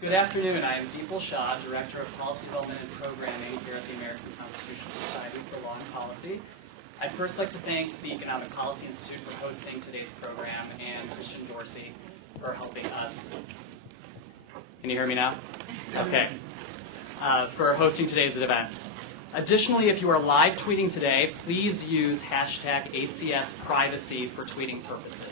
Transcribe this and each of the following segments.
Good afternoon. I am Deepal Shah, Director of Policy Development and Programming here at the American Constitutional Society for Law and Policy. I'd first like to thank the Economic Policy Institute for hosting today's program and Christian Dorsey for helping us. Can you hear me now? Okay. For hosting today's event. Additionally, if you are live tweeting today, please use hashtag ACSPrivacy for tweeting purposes.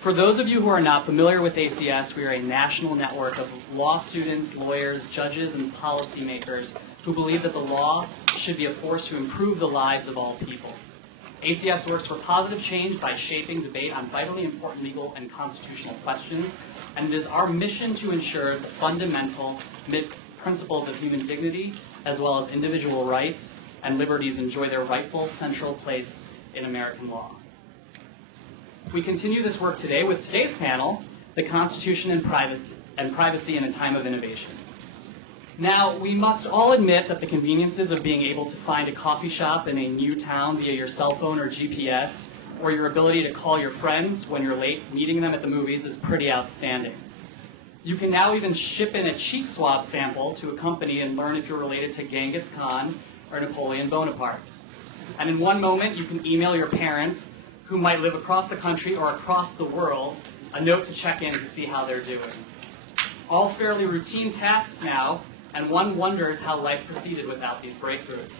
For those of you who are not familiar with ACS, we are a national network of law students, lawyers, judges, and policymakers who believe that the law should be a force to improve the lives of all people. ACS works for positive change by shaping debate on vitally important legal and constitutional questions, and it is our mission to ensure the fundamental principles of human dignity, as well as individual rights and liberties, enjoy their rightful central place in American law. We continue this work today with today's panel, The Constitution and Privacy in a Time of Innovation. Now, we must all admit that the conveniences of being able to find a coffee shop in a new town via your cell phone or GPS, or your ability to call your friends when you're late meeting them at the movies is pretty outstanding. You can now even ship in a cheek swab sample to a company and learn if you're related to Genghis Khan or Napoleon Bonaparte. And in one moment, you can email your parents, who might live across the country or across the world, a note to check in to see how they're doing. All fairly routine tasks now, and one wonders how life proceeded without these breakthroughs.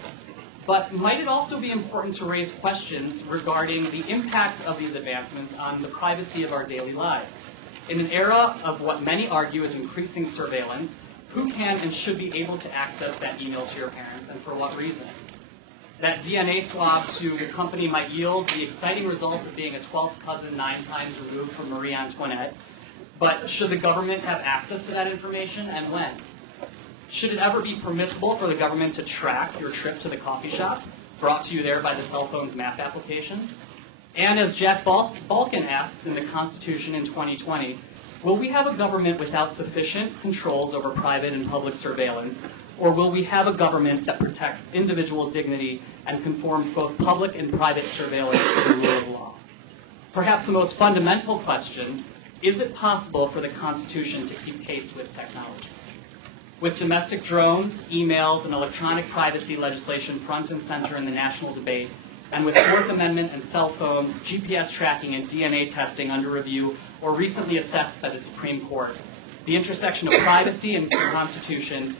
But might it also be important to raise questions regarding the impact of these advancements on the privacy of our daily lives? In an era of what many argue is increasing surveillance, who can and should be able to access that email to your parents, and for what reason? That DNA swab to the company might yield the exciting result of being a 12th cousin 9 times removed from Marie Antoinette. But should the government have access to that information, and when? Should it ever be permissible for the government to track your trip to the coffee shop, brought to you there by the cell phone's map application? And as Jack Balkin asks in the Constitution in 2020, will we have a government without sufficient controls over private and public surveillance, or will we have a government that protects individual dignity and conforms both public and private surveillance to the rule of law? Perhaps the most fundamental question, is it possible for the Constitution to keep pace with technology? With domestic drones, emails, and electronic privacy legislation front and center in the national debate, and with Fourth Amendment and cell phones, GPS tracking and DNA testing under review or recently assessed by the Supreme Court, the intersection of privacy and the Constitution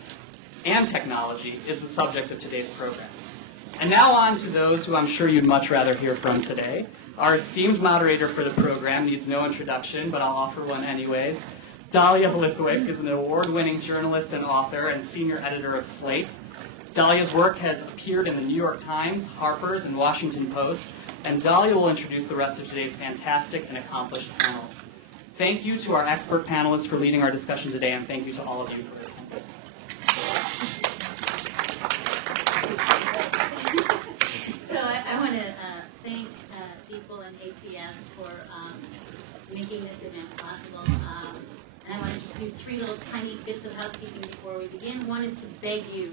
and technology is the subject of today's program. And now on to those who I'm sure you'd much rather hear from today. Our esteemed moderator for the program needs no introduction, but I'll offer one anyways. Dahlia Lithwick is an award-winning journalist and author and senior editor of Slate. Dahlia's work has appeared in the New York Times, Harper's, and Washington Post, and Dahlia will introduce the rest of today's fantastic and accomplished panel. Thank you to our expert panelists for leading our discussion today, and thank you to all of you for attending. So I want to thank Deepal and ACS for making this event possible. And I want to just do 3 little tiny bits of housekeeping before we begin. One is to beg you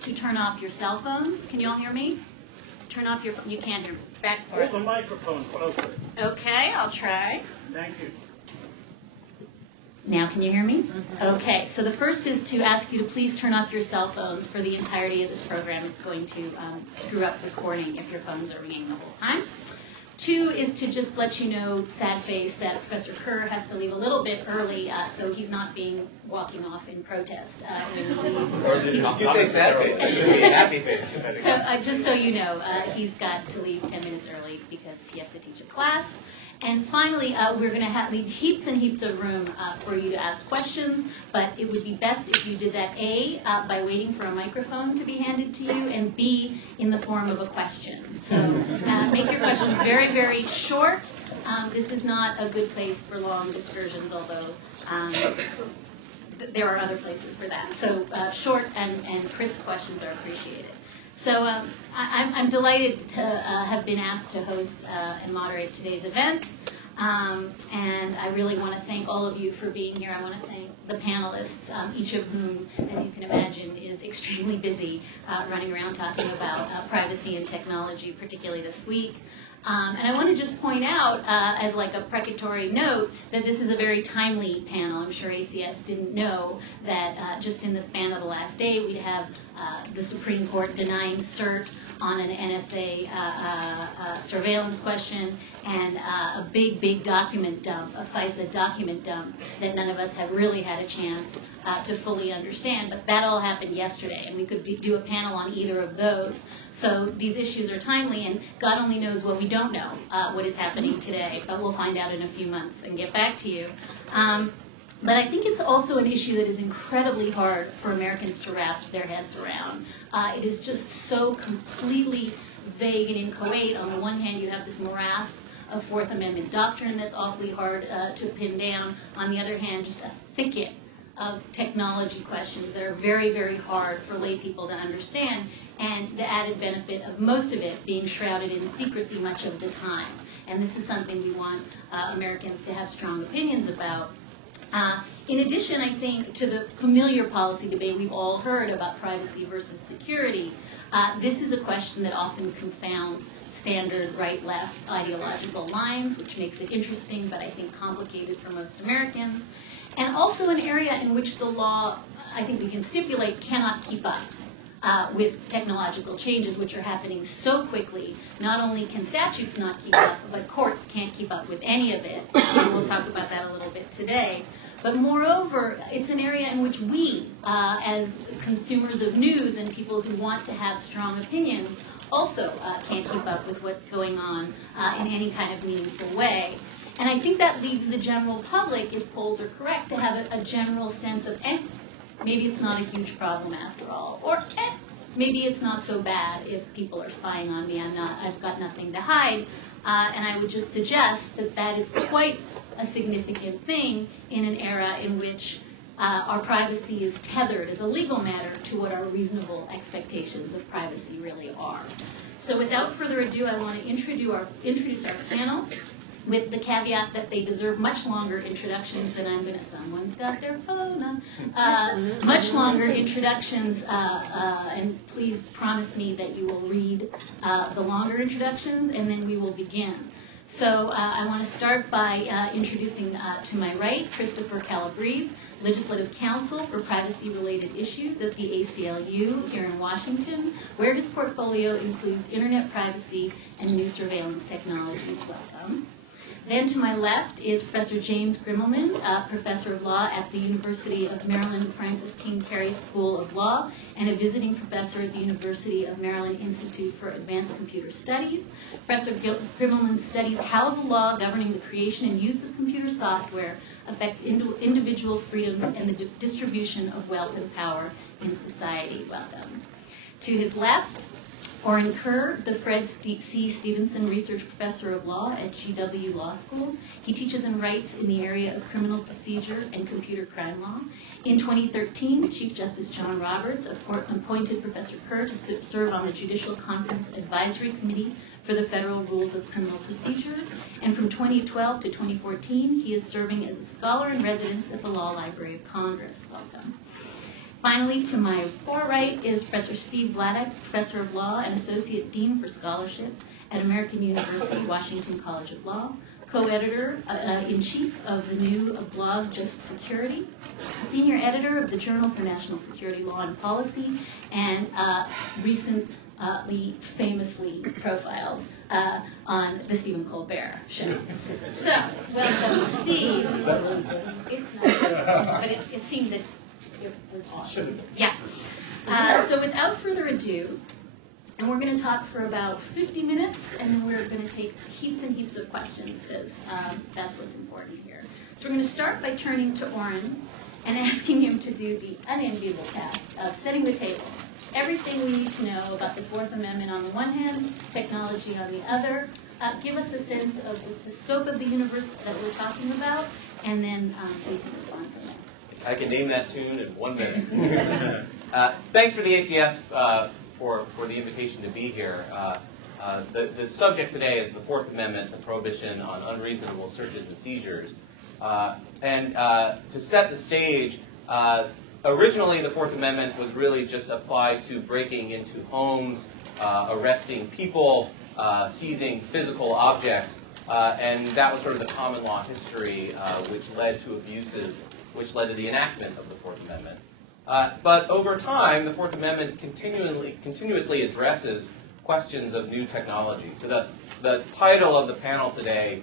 to turn off your cell phones. Can you all hear me? Turn off your, you can't hear, back for it. Hold the microphone closer. Okay, I'll try. Thank you. Now can you hear me? Okay, so the first is to ask you to please turn off your cell phones for the entirety of this program. It's going to screw up recording if your phones are ringing the whole time. 2 is to just let you know, sad face, that Professor Kerr has to leave a little bit early, so he's not walking off in protest. Or did you say sad face? It should be a happy face. So just so you know, he's got to leave 10 minutes early because he has to teach a class. And finally, we're going to leave heaps and heaps of room for you to ask questions, but it would be best if you did that, A, by waiting for a microphone to be handed to you, and B, in the form of a question. So make your questions very, very short. This is not a good place for long discussions, although there are other places for that. So short and crisp questions are appreciated. So I'm delighted to have been asked to host and moderate today's event. And I really want to thank all of you for being here. I want to thank the panelists, each of whom, as you can imagine, is extremely busy running around talking about privacy and technology, particularly this week. And I want to just point out, as like a precatory note, that this is a very timely panel. I'm sure ACS didn't know that just in the span of the last day, we'd have the Supreme Court denying cert on an NSA surveillance question and a big document dump, a FISA document dump that none of us have really had a chance to fully understand. But that all happened yesterday, and we could do a panel on either of those. So these issues are timely, and God only knows what we don't know, what is happening today, but we'll find out in a few months and get back to you. But I think it's also an issue that is incredibly hard for Americans to wrap their heads around. It is just so completely vague and inchoate. On the one hand, you have this morass of Fourth Amendment doctrine that's awfully hard to pin down. On the other hand, just a thicket of technology questions that are very, very hard for lay people to understand, and the added benefit of most of it being shrouded in secrecy much of the time. And this is something we want Americans to have strong opinions about. In addition, I think, to the familiar policy debate we've all heard about privacy versus security, this is a question that often confounds standard right-left ideological lines, which makes it interesting, but I think complicated for most Americans. And also an area in which the law, I think we can stipulate, cannot keep up with technological changes, which are happening so quickly. Not only can statutes not keep up, but courts can't keep up with any of it. And we'll talk about that a little bit today. But moreover, it's an area in which we, as consumers of news and people who want to have strong opinions, also can't keep up with what's going on in any kind of meaningful way. And I think that leads the general public, if polls are correct, to have a general sense of, maybe it's not a huge problem after all, or maybe it's not so bad if people are spying on me. I've got nothing to hide. And I would just suggest that that is quite a significant thing in an era in which our privacy is tethered as a legal matter to what our reasonable expectations of privacy really are. So without further ado, I want to introduce our panel, with the caveat that they deserve much longer introductions than I'm going to. Someone's got their phone on. Much longer introductions, and please promise me that you will read the longer introductions, and then we will begin. So I want to start by introducing to my right, Christopher Calabrese, Legislative Counsel for Privacy-Related Issues at the ACLU here in Washington, where his portfolio includes internet privacy and new surveillance technologies. Welcome. Then to my left is Professor James Grimmelman, Professor of Law at the University of Maryland Francis King Carey School of Law, and a visiting professor at the University of Maryland Institute for Advanced Computer Studies. Professor Grimmelman studies how the law governing the creation and use of computer software affects individual freedom and the distribution of wealth and power in society. Welcome. To his left, Oren Kerr, the Fred C. Stevenson Research Professor of Law at GW Law School. He teaches and writes in the area of criminal procedure and computer crime law. In 2013, Chief Justice John Roberts appointed Professor Kerr to serve on the Judicial Conference Advisory Committee for the Federal Rules of Criminal Procedure. And from 2012 to 2014, he is serving as a scholar in residence at the Law Library of Congress. Welcome. Finally, to my far right is Professor Steve Vladeck, Professor of Law and Associate Dean for Scholarship at American University, Washington College of Law, co-editor-in-chief of the new blog Just Security, senior editor of the Journal for National Security Law and Policy, and recently famously profiled on the Stephen Colbert Show. So, welcome, Steve. It's not, but it seemed that it was awesome. Yeah. So without further ado, and we're going to talk for about 50 minutes, and then we're going to take heaps and heaps of questions, because that's what's important here. So we're going to start by turning to Oren and asking him to do the unenviable task of setting the table. Everything we need to know about the Fourth Amendment on the one hand, technology on the other. Give us a sense of the scope of the universe that we're talking about, and then we can respond from there. I can name that tune in 1 minute. Thanks for the ACS for the invitation to be here. The subject today is the Fourth Amendment, the prohibition on unreasonable searches and seizures. And to set the stage, originally the Fourth Amendment was really just applied to breaking into homes, arresting people, seizing physical objects, and that was sort of the common law history which led to abuses, which led to the enactment of the Fourth Amendment. But over time, the Fourth Amendment continuously addresses questions of new technology. So the title of the panel today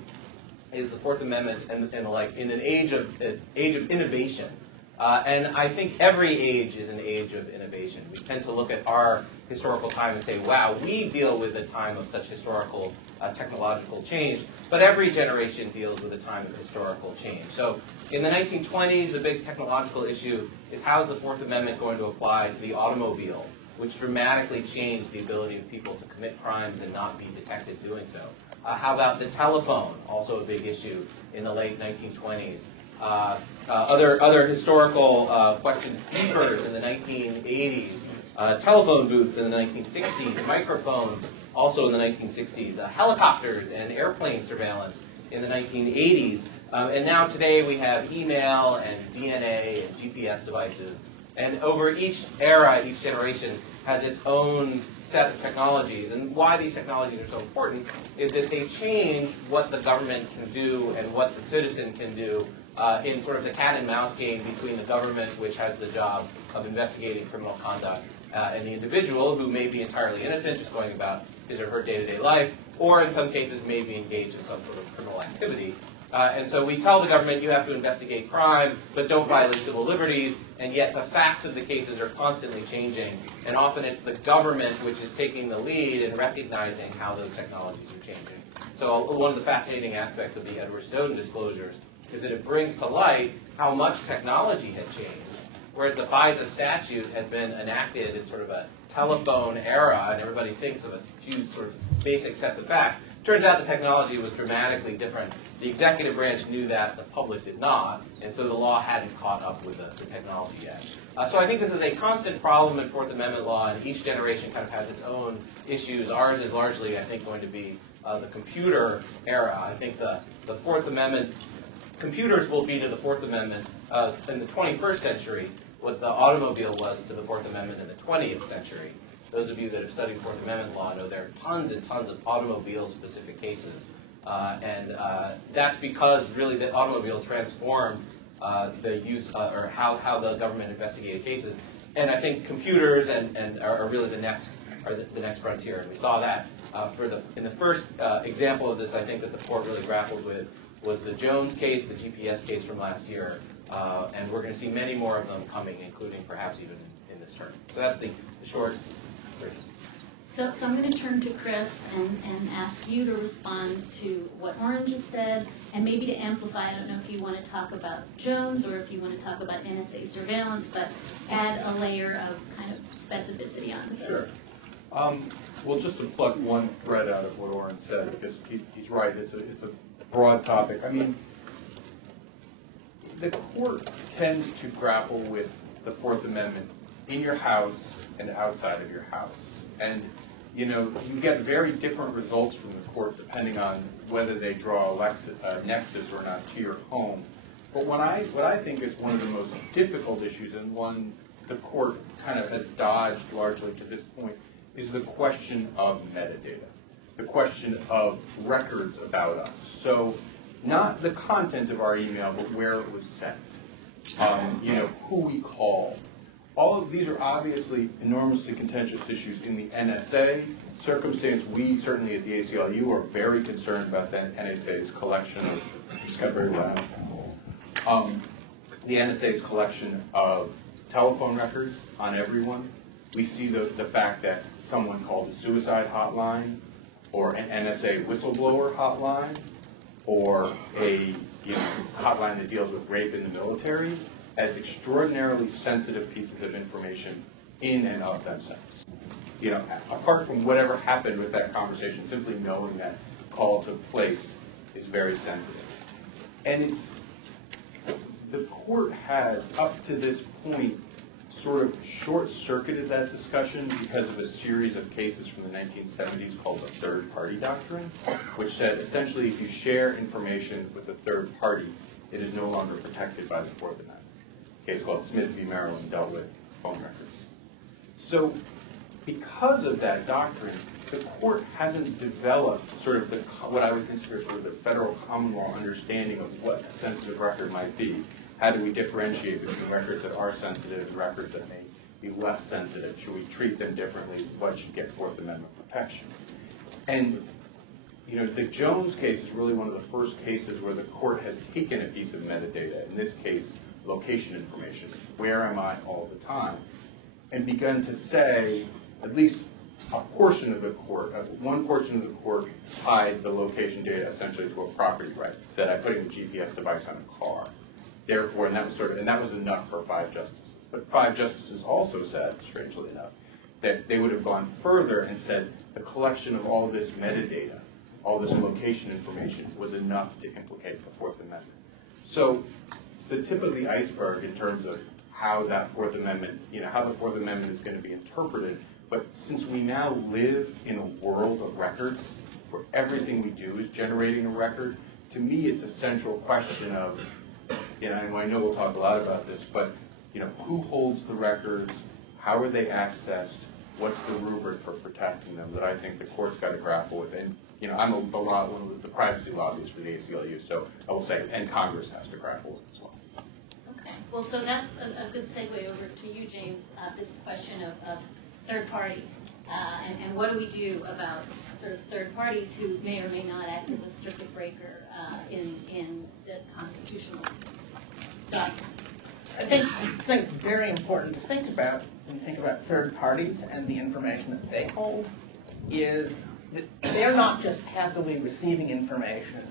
is the Fourth Amendment and in an age of innovation. And I think every age is an age of innovation. We tend to look at our historical time and say, wow, we deal with a time of such historical technological change. But every generation deals with a time of historical change. So in the 1920s, the big technological issue is how is the Fourth Amendment going to apply to the automobile, which dramatically changed the ability of people to commit crimes and not be detected doing so. How about the telephone, also a big issue in the late 1920s. Other historical questions, beepers in the 1980s, telephone booths in the 1960s, microphones also in the 1960s, helicopters and airplane surveillance in the 1980s, and now today we have email and DNA and GPS devices. And over each era, each generation has its own set of technologies. And why these technologies are so important is that they change what the government can do and what the citizen can do in sort of the cat and mouse game between the government, which has the job of investigating criminal conduct, and the individual who may be entirely innocent, just going about his or her day-to-day life, or in some cases may be engaged in some sort of criminal activity. And so we tell the government you have to investigate crime, but don't violate civil liberties, and yet the facts of the cases are constantly changing, and often it's the government which is taking the lead in recognizing how those technologies are changing. So one of the fascinating aspects of the Edward Snowden disclosures is that it brings to light how much technology had changed, whereas the FISA statute had been enacted in sort of a telephone era, and everybody thinks of a few sort of basic sets of facts. Turns out the technology was dramatically different. The executive branch knew that, the public did not, and so the law hadn't caught up with the technology yet. So I think this is a constant problem in Fourth Amendment law, and each generation kind of has its own issues. Ours is largely, I think, going to be the computer era. I think the Fourth Amendment, computers will be to the Fourth Amendment in the 21st century what the automobile was to the Fourth Amendment in the 20th century. Those of you that have studied Fourth Amendment law know there are tons and tons of automobile-specific cases. And that's because really the automobile transformed the use or how the government investigated cases. And I think computers are really the next frontier. And we saw that in the first example of this, I think that the court really grappled with was the Jones case, the GPS case from last year. And we're going to see many more of them coming, including perhaps even in this term. So that's the short version. So I'm going to turn to Chris and ask you to respond to what Orange has said, and maybe to amplify. I don't know if you want to talk about Jones or if you want to talk about NSA surveillance, but add a layer of kind of specificity onto this. Sure. Well, just to pluck one thread out of what Oren said, because he's right, it's a broad topic. I mean, the court tends to grapple with the Fourth Amendment in your house and outside of your house. And, you know, you get very different results from the court depending on whether they draw a nexus or not to your home. But what I think is one of the most difficult issues, and one the court kind of has dodged largely to this point, is the question of metadata, the question of records about us. So not the content of our email, but where it was sent, you know, who we called. All of these are obviously enormously contentious issues in the NSA circumstance. We certainly at the ACLU are very concerned about the NSA's collection of, just got very loud, the NSA's collection of telephone records on everyone. We see the fact that someone called a suicide hotline or an NSA whistleblower hotline or a hotline that deals with rape in the military as extraordinarily sensitive pieces of information in and of themselves. You know, apart from whatever happened with that conversation, simply knowing that call took place is very sensitive. And the court has, up to this point, sort of short-circuited that discussion because of a series of cases from the 1970s called the third-party doctrine, which said essentially if you share information with a third party, it is no longer protected by the Fourth Amendment. A case called Smith v. Maryland dealt with phone records. So because of that doctrine, the court hasn't developed sort of what I would consider sort of the federal common law understanding of what a sensitive record might be. How do we differentiate between records that are sensitive and records that may be less sensitive? Should we treat them differently? What should get Fourth Amendment protection? And the Jones case is really one of the first cases where the court has taken a piece of metadata, in this case, location information, where am I all the time, and begun to say, at least a portion of the court, one portion of the court tied the location data essentially to a property right, said I'm putting the GPS device on a car. Therefore, and that was enough for 5 justices. But 5 justices also said, strangely enough, that they would have gone further and said the collection of all this metadata, all this location information was enough to implicate the Fourth Amendment. So it's the tip of the iceberg in terms of how that Fourth Amendment, how the Fourth Amendment is going to be interpreted. But since we now live in a world of records, where everything we do is generating a record, to me it's a central question of, and I know we'll talk a lot about this, but who holds the records, how are they accessed, what's the rubric for protecting them that I think the court's got to grapple with. And I'm one of the privacy lobbyists for the ACLU, so I will say, and Congress has to grapple with it as well. Okay, well, so that's a good segue over to you, James, this question of third parties. And what do we do about sort of third parties who may or may not act as a circuit breaker in the constitutional document? I think it's very important to think about, when you think about third parties and the information that they hold, is that they're not just passively receiving information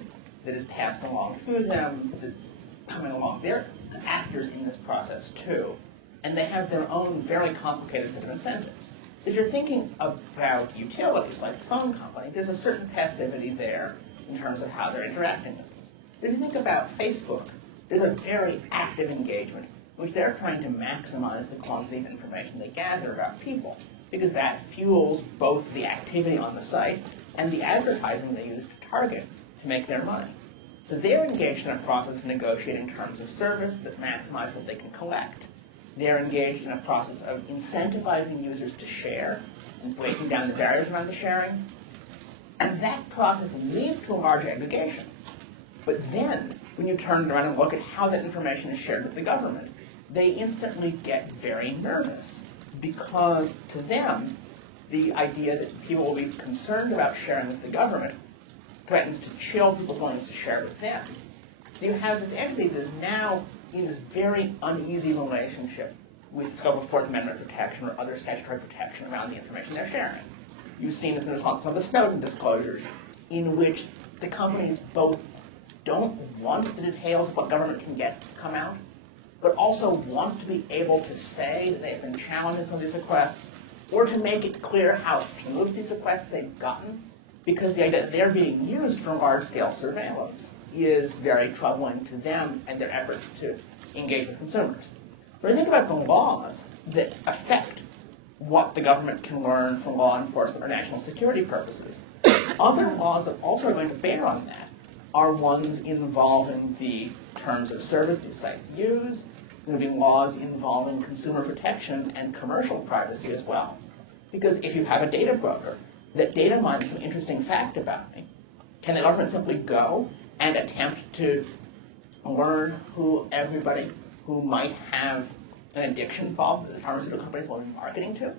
that is passed along through them, that's coming along. They're actors in this process too, and they have their own very complicated set of incentives. If you're thinking about utilities like the phone company, there's a certain passivity there in terms of how they're interacting with us. If you think about Facebook, there's a very active engagement in which they're trying to maximize the quantity of information they gather about people, because that fuels both the activity on the site and the advertising they use to target to make their money. So they're engaged in a process of negotiating terms of service that maximize what they can collect. They're engaged in a process of incentivizing users to share and breaking down the barriers around the sharing. And that process leads to a large aggregation. But then, when you turn around and look at how that information is shared with the government, they instantly get very nervous, because to them, the idea that people will be concerned about sharing with the government threatens to chill people's willingness to share with them. So you have this entity that is now in this very uneasy relationship with the scope of Fourth Amendment protection or other statutory protection around the information they're sharing. You've seen this in response to some of the Snowden disclosures, in which the companies both don't want the details of what government can get to come out, but also want to be able to say that they've been challenged in some of these requests, or to make it clear how few of these requests they've gotten, because the idea that they're being used for large-scale surveillance is very troubling to them and their efforts to engage with consumers. When you think about the laws that affect what the government can learn from law enforcement or national security purposes, other laws that also are going to bear on that are ones involving the terms of service these sites use. There will be laws involving consumer protection and commercial privacy as well. Because if you have a data broker that data mines some interesting fact about me, can the government simply go and attempt to learn who everybody who might have an addiction problem that the pharmaceutical companies will be marketing to?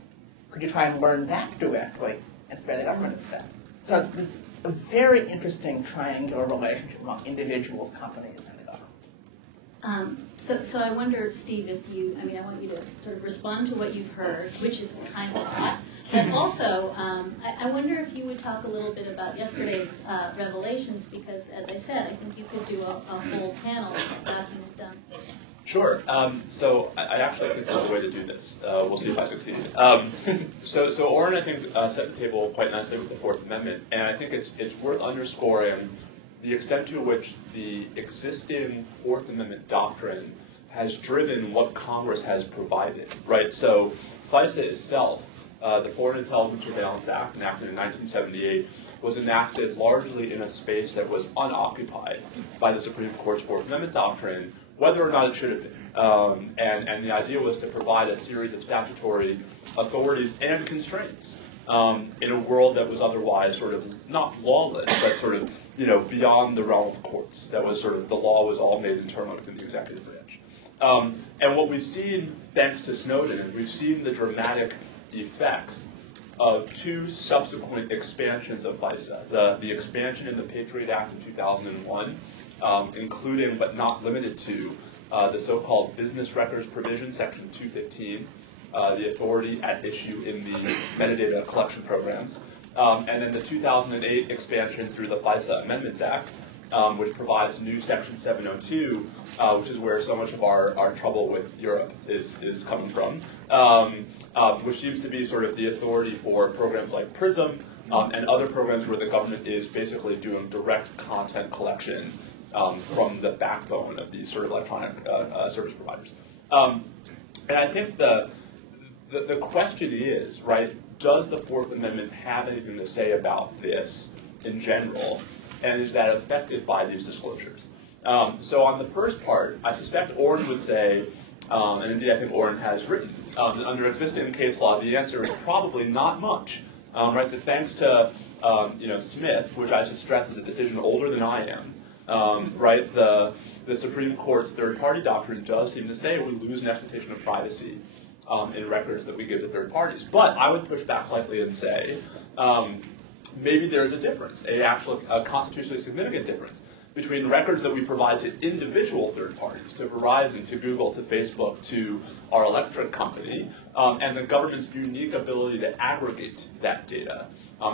Could you try and learn that directly and spare the government instead? So it's a very interesting triangular relationship among individuals, companies, and the government. So I wonder, Steve, if you, I want you to sort of respond to what you've heard, which is kind of a lot, but also I wonder if you would talk a little bit about yesterday's revelations, because as I said, I think you could do a whole panel document done. Sure. So I actually think there's a way to do this. We'll see if I succeed. So Oren, I think, set the table quite nicely with the Fourth Amendment, and I think it's worth underscoring the extent to which the existing Fourth Amendment doctrine has driven what Congress has provided, right? So FISA itself, the Foreign Intelligence Surveillance Act, enacted in 1978, was enacted largely in a space that was unoccupied by the Supreme Court's Fourth Amendment doctrine, whether or not it should have been. And the idea was to provide a series of statutory authorities and constraints in a world that was otherwise sort of not lawless, but sort of beyond the realm of courts. That was sort of the law was all made internal within the executive branch. And what we've seen, thanks to Snowden, we've seen the dramatic effects of two subsequent expansions of FISA. The expansion in the Patriot Act of 2001, including but not limited to the so-called business records provision, Section 215, the authority at issue in the metadata collection programs, and then the 2008 expansion through the FISA Amendments Act, which provides new Section 702, which is where so much of our trouble with Europe is coming from, which seems to be sort of the authority for programs like PRISM and other programs where the government is basically doing direct content collection from the backbone of these sort of electronic service providers. And I think the question is, right, does the Fourth Amendment have anything to say about this in general, and is that affected by these disclosures? So on the first part, I suspect Oren would say, and indeed I think Oren has written, that under existing case law, the answer is probably not much. Right, that thanks to Smith, which I should stress is a decision older than I am, right, the Supreme Court's third-party doctrine does seem to say we lose an expectation of privacy in records that we give to third parties. But I would push back slightly and say maybe there's a difference, a constitutionally significant difference between records that we provide to individual third parties, to Verizon, to Google, to Facebook, to our electric company, and the government's unique ability to aggregate that data,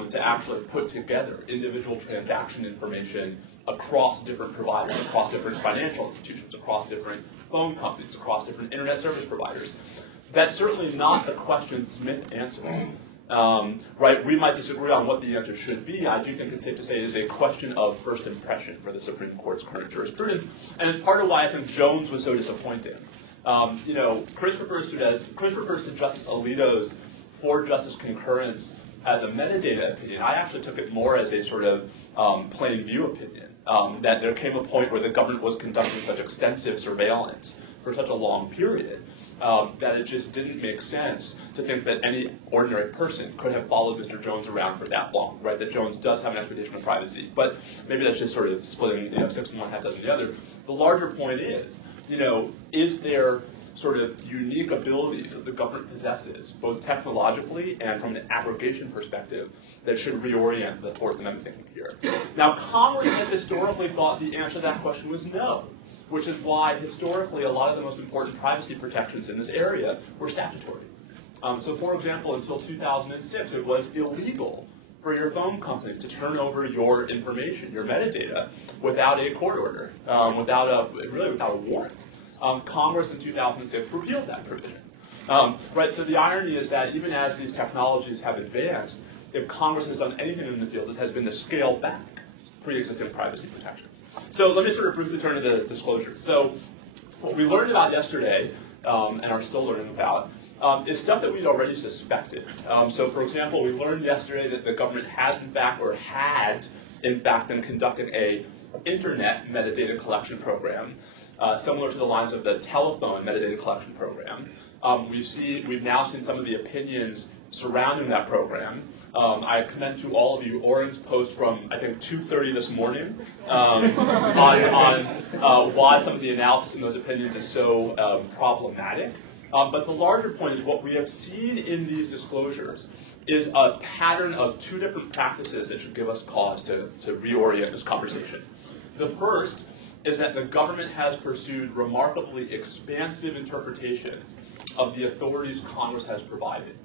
to actually put together individual transaction information across different providers, across different financial institutions, across different phone companies, across different internet service providers. That's certainly not the question Smith answers. Right, we might disagree on what the answer should be. I do think it's safe to say it is a question of first impression for the Supreme Court's current jurisprudence, and it's part of why I think Jones was so disappointing. Chris refers to Justice Alito's four-justice concurrence as a metadata opinion. I actually took it more as a sort of plain view opinion, that there came a point where the government was conducting such extensive surveillance for such a long period that it just didn't make sense to think that any ordinary person could have followed Mr. Jones around for that long, right? That Jones does have an expectation of privacy, but maybe that's just sort of splitting, six in one, half dozen the other. The larger point is there sort of unique abilities that the government possesses, both technologically and from an aggregation perspective, that should reorient the Fourth Amendment thinking here. Now, Congress has historically thought the answer to that question was no, which is why historically a lot of the most important privacy protections in this area were statutory. So for example, until 2006, it was illegal for your phone company to turn over your information, your metadata, without a court order, without a warrant. Congress in 2006 repealed that provision. Right, so the irony is that even as these technologies have advanced, if Congress has done anything in the field, it has been to scale back pre-existing privacy protections. So let me sort of briefly turn to the disclosures. So what we learned about yesterday, and are still learning about, is stuff that we'd already suspected. So for example, we learned yesterday that the government has in fact, or had in fact, been conducting a internet metadata collection program, similar to the lines of the telephone metadata collection program. We've now seen some of the opinions surrounding that program. I commend to all of you Oren's post from, I think, 2:30 this morning on why some of the analysis in those opinions is so problematic. But the larger point is what we have seen in these disclosures is a pattern of two different practices that should give us cause to reorient this conversation. The first is that the government has pursued remarkably expansive interpretations of the authorities Congress has provided.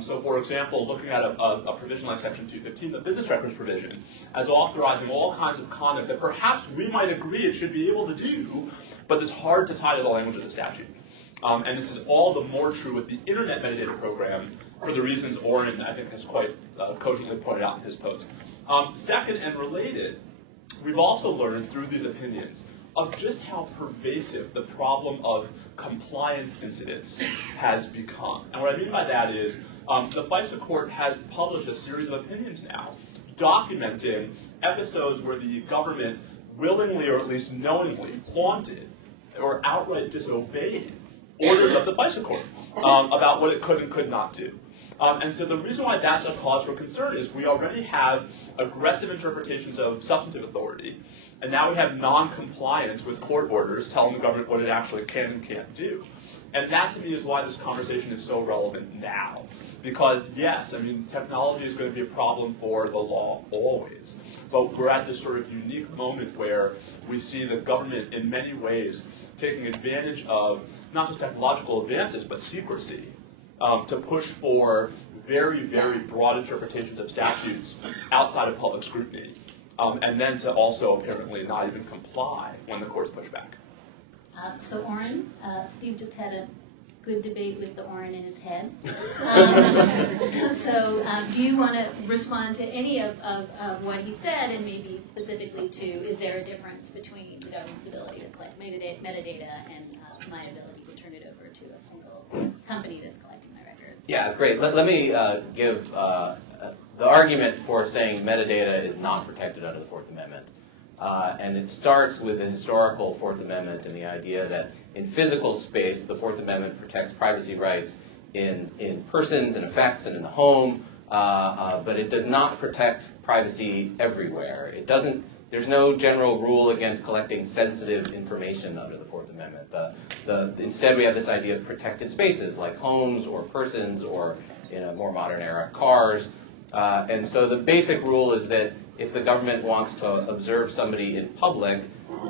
So for example, looking at a provision like Section 215, the business records provision, as authorizing all kinds of conduct that perhaps we might agree it should be able to do, but it's hard to tie to the language of the statute. And this is all the more true with the Internet Metadata Program for the reasons Oren, I think, has quite cogently pointed out in his post. Second, and related, we've also learned through these opinions of just how pervasive the problem of compliance incidents has become. And what I mean by that is the FISA court has published a series of opinions now documenting episodes where the government willingly or at least knowingly flaunted or outright disobeyed orders of the FISA court about what it could and could not do. And so the reason why that's a cause for concern is we already have aggressive interpretations of substantive authority, and now we have non-compliance with court orders telling the government what it actually can and can't do. And that, to me, is why this conversation is so relevant now. Because, yes, I mean, technology is going to be a problem for the law always. But we're at this sort of unique moment where we see the government, in many ways, taking advantage of not just technological advances, but secrecy, to push for very, very broad interpretations of statutes outside of public scrutiny, and then to also apparently not even comply when the courts push back. So Oren, Steve just had a good debate with the Oren in his head. Do you want to respond to any of what he said, and maybe specifically to, is there a difference between the government's ability to collect metadata and my ability to turn it over to a single company that's collecting my records? Yeah, great. Let me give the argument for saying metadata is not protected under the Fourth Amendment. And it starts with the historical Fourth Amendment and the idea that in physical space, the Fourth Amendment protects privacy rights in persons and effects and in the home, but it does not protect privacy everywhere. It doesn't. There's no general rule against collecting sensitive information under the Fourth Amendment. Instead, we have this idea of protected spaces like homes or persons or, in a more modern era, cars. And so the basic rule is that if the government wants to observe somebody in public,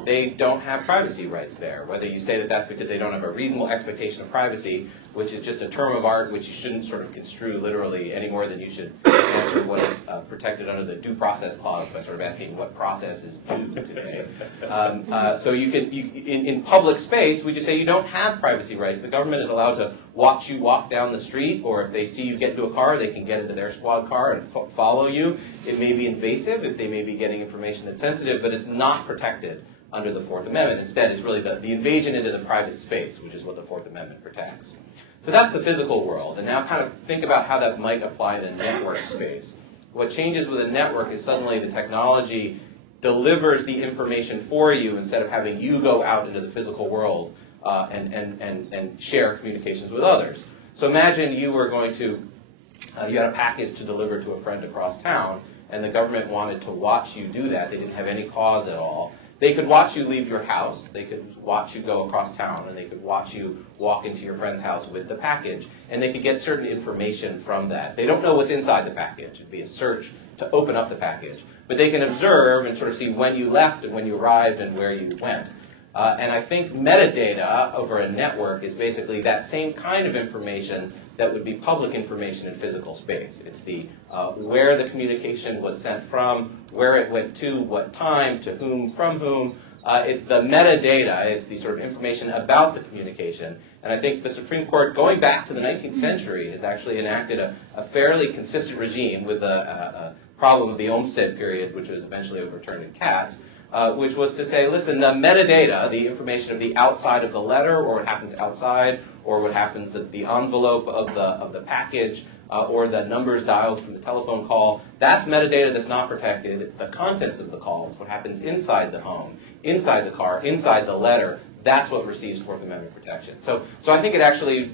they don't have privacy rights there. Whether you say that that's because they don't have a reasonable expectation of privacy, which is just a term of art which you shouldn't sort of construe literally any more than you should answer what is protected under the due process clause by sort of asking what process is due today. So in public space, we just say you don't have privacy rights. The government is allowed to watch you walk down the street, or if they see you get into a car, they can get into their squad car and follow you. It may be invasive, if they may be getting information that's sensitive, but it's not protected under the Fourth Amendment. Instead, it's really the invasion into the private space, which is what the Fourth Amendment protects. So that's the physical world. And now kind of think about how that might apply to network space. What changes with a network is suddenly the technology delivers the information for you instead of having you go out into the physical world and share communications with others. So imagine you were going to, you had a package to deliver to a friend across town, and the government wanted to watch you do that. They didn't have any cause at all. They could watch you leave your house, they could watch you go across town, and they could watch you walk into your friend's house with the package, and they could get certain information from that. They don't know what's inside the package. It'd be a search to open up the package. But they can observe and sort of see when you left and when you arrived and where you went. And I think metadata over a network is basically that same kind of information that would be public information in physical space. It's the where the communication was sent from, where it went to, what time, to whom, from whom. It's the metadata, it's the sort of information about the communication. And I think the Supreme Court, going back to the 19th century, has actually enacted a fairly consistent regime with the problem of the Olmsted period, which was eventually overturned in Katz, which was to say, listen, the metadata, the information of the outside of the letter, or what happens outside, or what happens at the envelope of the package, or the numbers dialed from the telephone call, that's metadata that's not protected. It's the contents of the call. It's what happens inside the home, inside the car, inside the letter. That's what receives Fourth Amendment protection. So I think it actually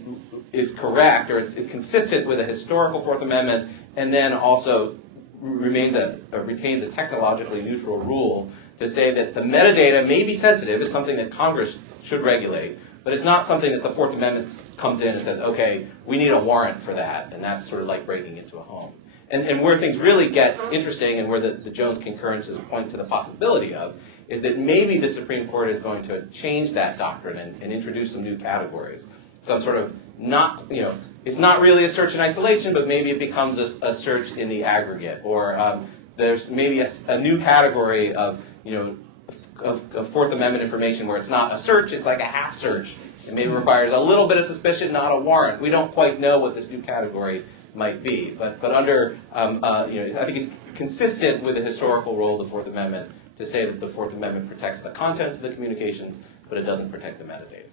is correct, or it's consistent with a historical Fourth Amendment, and then also retains a technologically neutral rule to say that the metadata may be sensitive. It's something that Congress should regulate, but it's not something that the Fourth Amendment comes in and says, okay, we need a warrant for that, and that's sort of like breaking into a home. And where things really get interesting, and where the Jones concurrences point to the possibility of, is that maybe the Supreme Court is going to change that doctrine and introduce some new categories. Some sort of it's not really a search in isolation, but maybe it becomes a search in the aggregate, or there's maybe a new category of Fourth Amendment information where it's not a search, it's like a half search. It maybe requires a little bit of suspicion, not a warrant. We don't quite know what this new category might be, but under I think it's consistent with the historical role of the Fourth Amendment to say that the Fourth Amendment protects the contents of the communications, but it doesn't protect the metadata.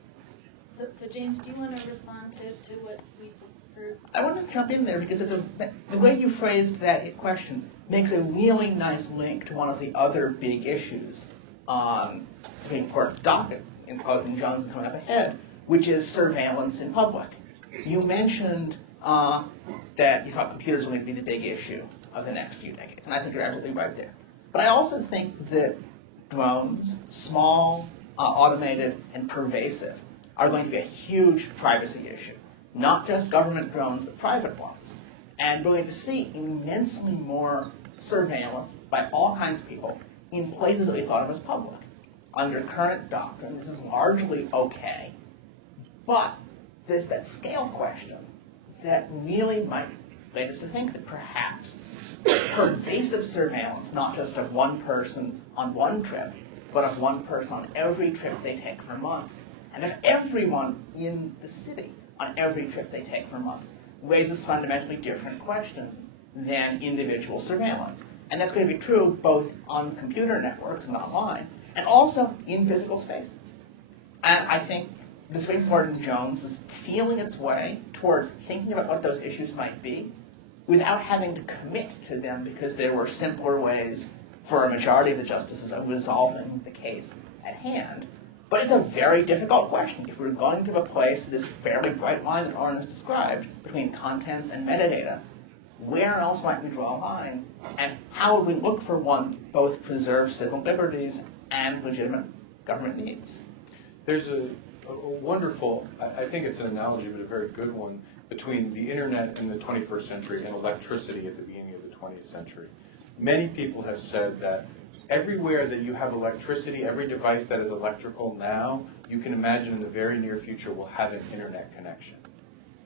So James, do you want to respond to what we heard? I want to jump in there because the way you phrased that question makes a really nice link to one of the other big issues on Supreme Court's docket, both in Johnson coming up ahead, which is surveillance in public. You mentioned that you thought computers were going to be the big issue of the next few decades. And I think you're absolutely right there. But I also think that drones, small, automated, and pervasive, are going to be a huge privacy issue. Not just government drones, but private ones. And we're going to see immensely more surveillance by all kinds of people in places that we thought of as public. Under current doctrine, this is largely okay, but there's that scale question that really might lead us to think that perhaps pervasive surveillance, not just of one person on one trip, but of one person on every trip they take for months, and of everyone in the city on every trip they take for months, raises fundamentally different questions than individual surveillance. And that's going to be true both on computer networks and online, and also in physical spaces. And I think the Supreme Court in Jones was feeling its way towards thinking about what those issues might be without having to commit to them because there were simpler ways for a majority of the justices of resolving the case at hand. But it's a very difficult question. If we're going to replace this fairly bright line that Oren has described between contents and metadata, where else might we draw a line? And how would we look for one both preserve civil liberties and legitimate government needs? There's a wonderful, I think it's an analogy, but a very good one, between the internet in the 21st century and electricity at the beginning of the 20th century. Many people have said that everywhere that you have electricity, every device that is electrical now, you can imagine in the very near future will have an internet connection.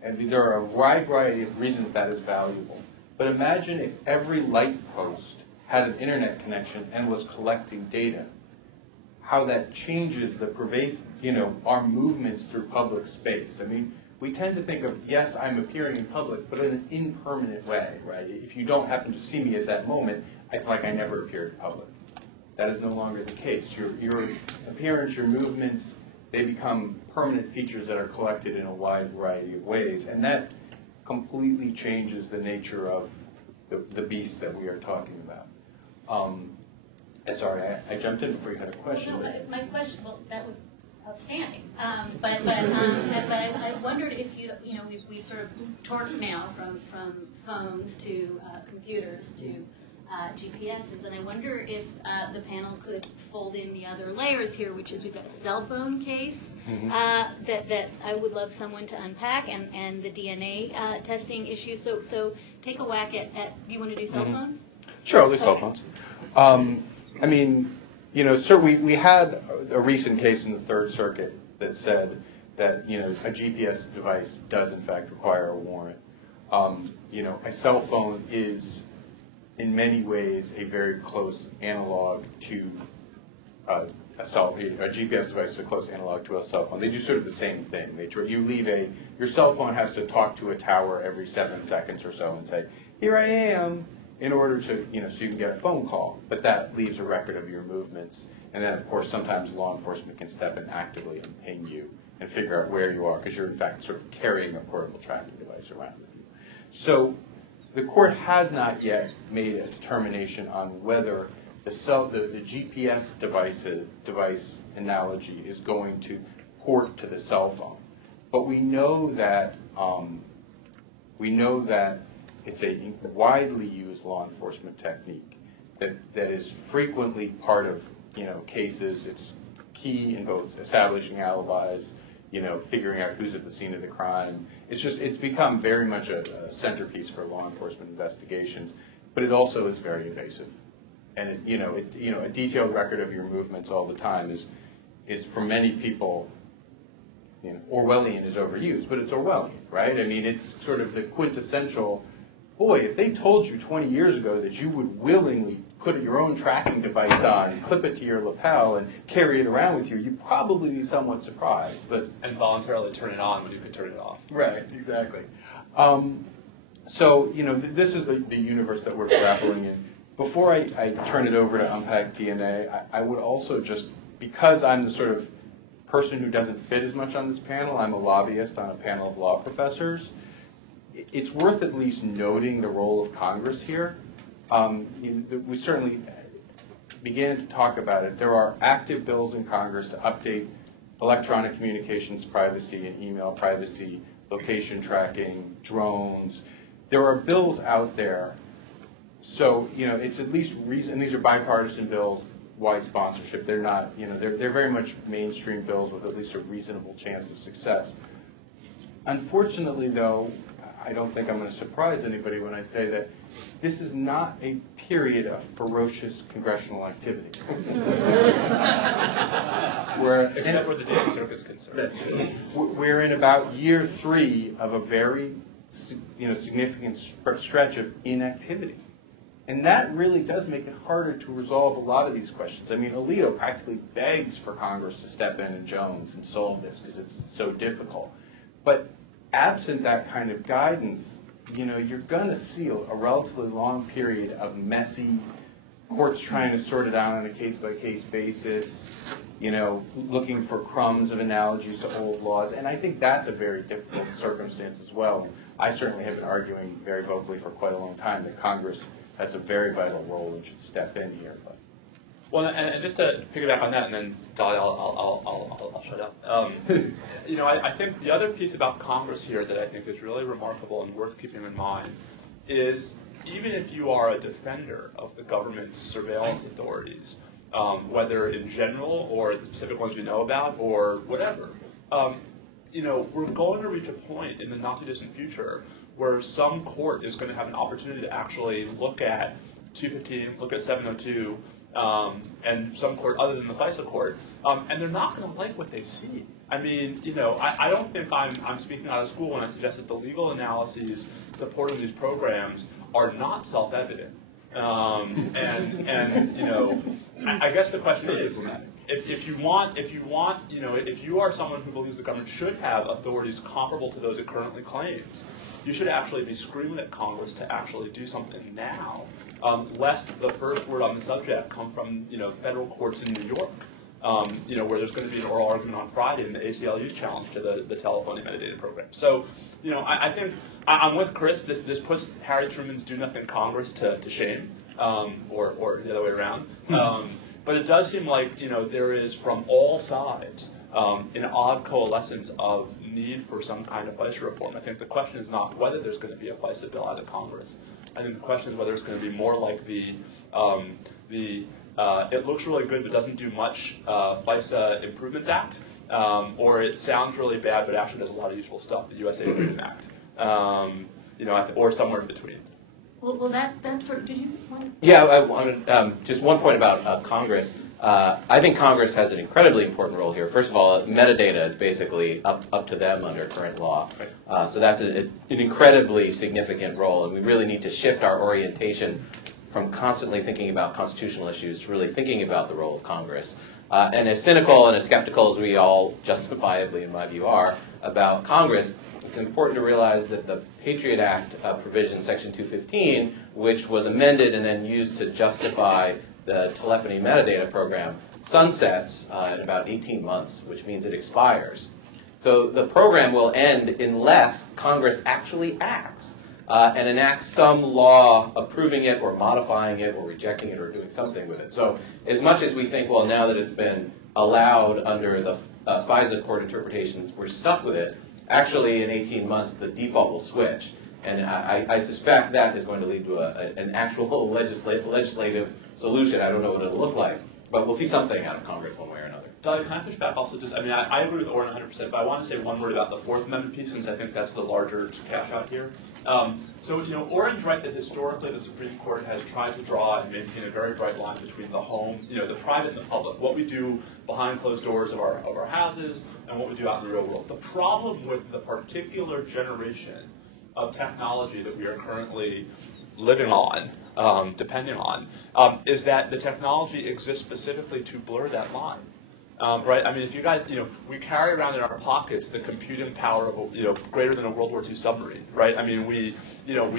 And there are a wide variety of reasons that is valuable. But imagine if every light post had an internet connection and was collecting data, how that changes the pervasive, our movements through public space. I mean, we tend to think of, yes, I'm appearing in public, but in an impermanent way, right? If you don't happen to see me at that moment, it's like I never appeared in public. That is no longer the case. Your appearance, your movements, they become permanent features that are collected in a wide variety of ways. And that completely changes the nature of the beast that we are talking about. Sorry, I jumped in before you had a question. Well, no, my question, that was outstanding. But I wondered if we've sort of torqued now from phones to computers to GPSs, and I wonder if the panel could fold in the other layers here, which is we've got a cell phone case that I would love someone to unpack, and the DNA testing issue. So take a whack at do you want to do cell phones? Sure, I'll do cell phones. I mean, sir, we had a recent case in the Third Circuit that said that, a GPS device does in fact require a warrant. A cell phone is in many ways a very close analog to a GPS device is a close analog to a cell phone. They do sort of the same thing. Your cell phone has to talk to a tower every 7 seconds or so and say, here I am, in order to, so you can get a phone call. But that leaves a record of your movements. And then, of course, sometimes law enforcement can step in actively and ping you and figure out where you are, because you're, in fact, sort of carrying a portable tracking device around with you. So the court has not yet made a determination on whether the GPS device analogy is going to port to the cell phone. But we know that it's a widely used law enforcement technique that is frequently part of cases. It's key in both establishing alibis, figuring out who's at the scene of the crime. It's become very much a centerpiece for law enforcement investigations, but it also is very invasive. And a detailed record of your movements all the time is for many people, Orwellian is overused, but it's Orwellian, right? I mean, it's sort of the quintessential. Boy, if they told you 20 years ago that you would willingly put your own tracking device on, clip it to your lapel, and carry it around with you, you'd probably be somewhat surprised. And voluntarily turn it on when you could turn it off. Right, exactly. So, this is the universe that we're grappling in. Before I turn it over to unpack DNA, I would also just, because I'm the sort of person who doesn't fit as much on this panel, I'm a lobbyist on a panel of law professors, it's worth at least noting the role of Congress here. We certainly began to talk about it. There are active bills in Congress to update electronic communications privacy and email privacy, location tracking, drones, there are bills out there. So, it's at least reason, and these are bipartisan bills, wide sponsorship. They're not, they're very much mainstream bills with at least a reasonable chance of success. Unfortunately, though, I don't think I'm going to surprise anybody when I say that this is not a period of ferocious congressional activity. Except where the D.C. Circuit's concerned. We're in about year 3 of a very, significant stretch of inactivity. And that really does make it harder to resolve a lot of these questions. I mean, Alito practically begs for Congress to step in and Jones and solve this because it's so difficult. But absent that kind of guidance, you're going to see a relatively long period of messy courts trying to sort it out on a case-by-case basis, looking for crumbs of analogies to old laws. And I think that's a very difficult circumstance as well. I certainly have been arguing very vocally for quite a long time that Congress has a very vital role and should step in here. But. Well, and just to piggyback on that, and then Dolly, I'll shut up. I think the other piece about Congress here that I think is really remarkable and worth keeping in mind is even if you are a defender of the government's surveillance authorities, whether in general or the specific ones we know about or whatever, we're going to reach a point in the not too distant future where some court is going to have an opportunity to actually look at 215, look at 702, and some court other than the FISA court, and they're not going to like what they see. I mean, I don't think I'm speaking out of school when I suggest that the legal analyses supporting these programs are not self-evident. I guess the question is, if you are someone who believes the government should have authorities comparable to those it currently claims, you should actually be screaming at Congress to actually do something now, lest the first word on the subject come from federal courts in New York, where there's going to be an oral argument on Friday in the ACLU's challenge to the telephony metadata program. So, I think I'm with Chris. This puts Harry Truman's Do Nothing Congress to shame, or the other way around. But it does seem like there is from all sides an odd coalescence of need for some kind of FISA reform. I think the question is not whether there's going to be a FISA bill out of Congress. I think the question is whether it's going to be more like the it looks really good but doesn't do much FISA Improvements Act, or it sounds really bad but actually does a lot of useful stuff, the USA Freedom Act, or somewhere in between. Well, that's sort of, did you want to? Yeah, I wanted just one point about Congress. I think Congress has an incredibly important role here. First of all, metadata is basically up to them under current law. So that's an incredibly significant role, and we really need to shift our orientation from constantly thinking about constitutional issues to really thinking about the role of Congress. And as cynical and as skeptical as we all justifiably, in my view, are about Congress, it's important to realize that the Patriot Act provision, Section 215, which was amended and then used to justify the telephony metadata program, sunsets in about 18 months, which means it expires. So the program will end unless Congress actually acts and enacts some law approving it or modifying it or rejecting it or doing something with it. So as much as we think, well, now that it's been allowed under the FISA court interpretations, we're stuck with it, actually in 18 months the default will switch. And I suspect that is going to lead to an actual legislative solution. I don't know what it'll look like, but we'll see something out of Congress one way or another. Doug, can I push back also? I agree with Oren 100%, but I want to say one word about the Fourth Amendment piece, since I think that's the larger cash out here. Oren's right that historically the Supreme Court has tried to draw and maintain a very bright line between the home, the private and the public, what we do behind closed doors of our houses and what we do out in the real world. The problem with the particular generation of technology that we are currently living on, depending on, is that the technology exists specifically to blur that line. Right? I mean, if you guys, we carry around in our pockets the computing power of, greater than a World War II submarine, right? I mean, we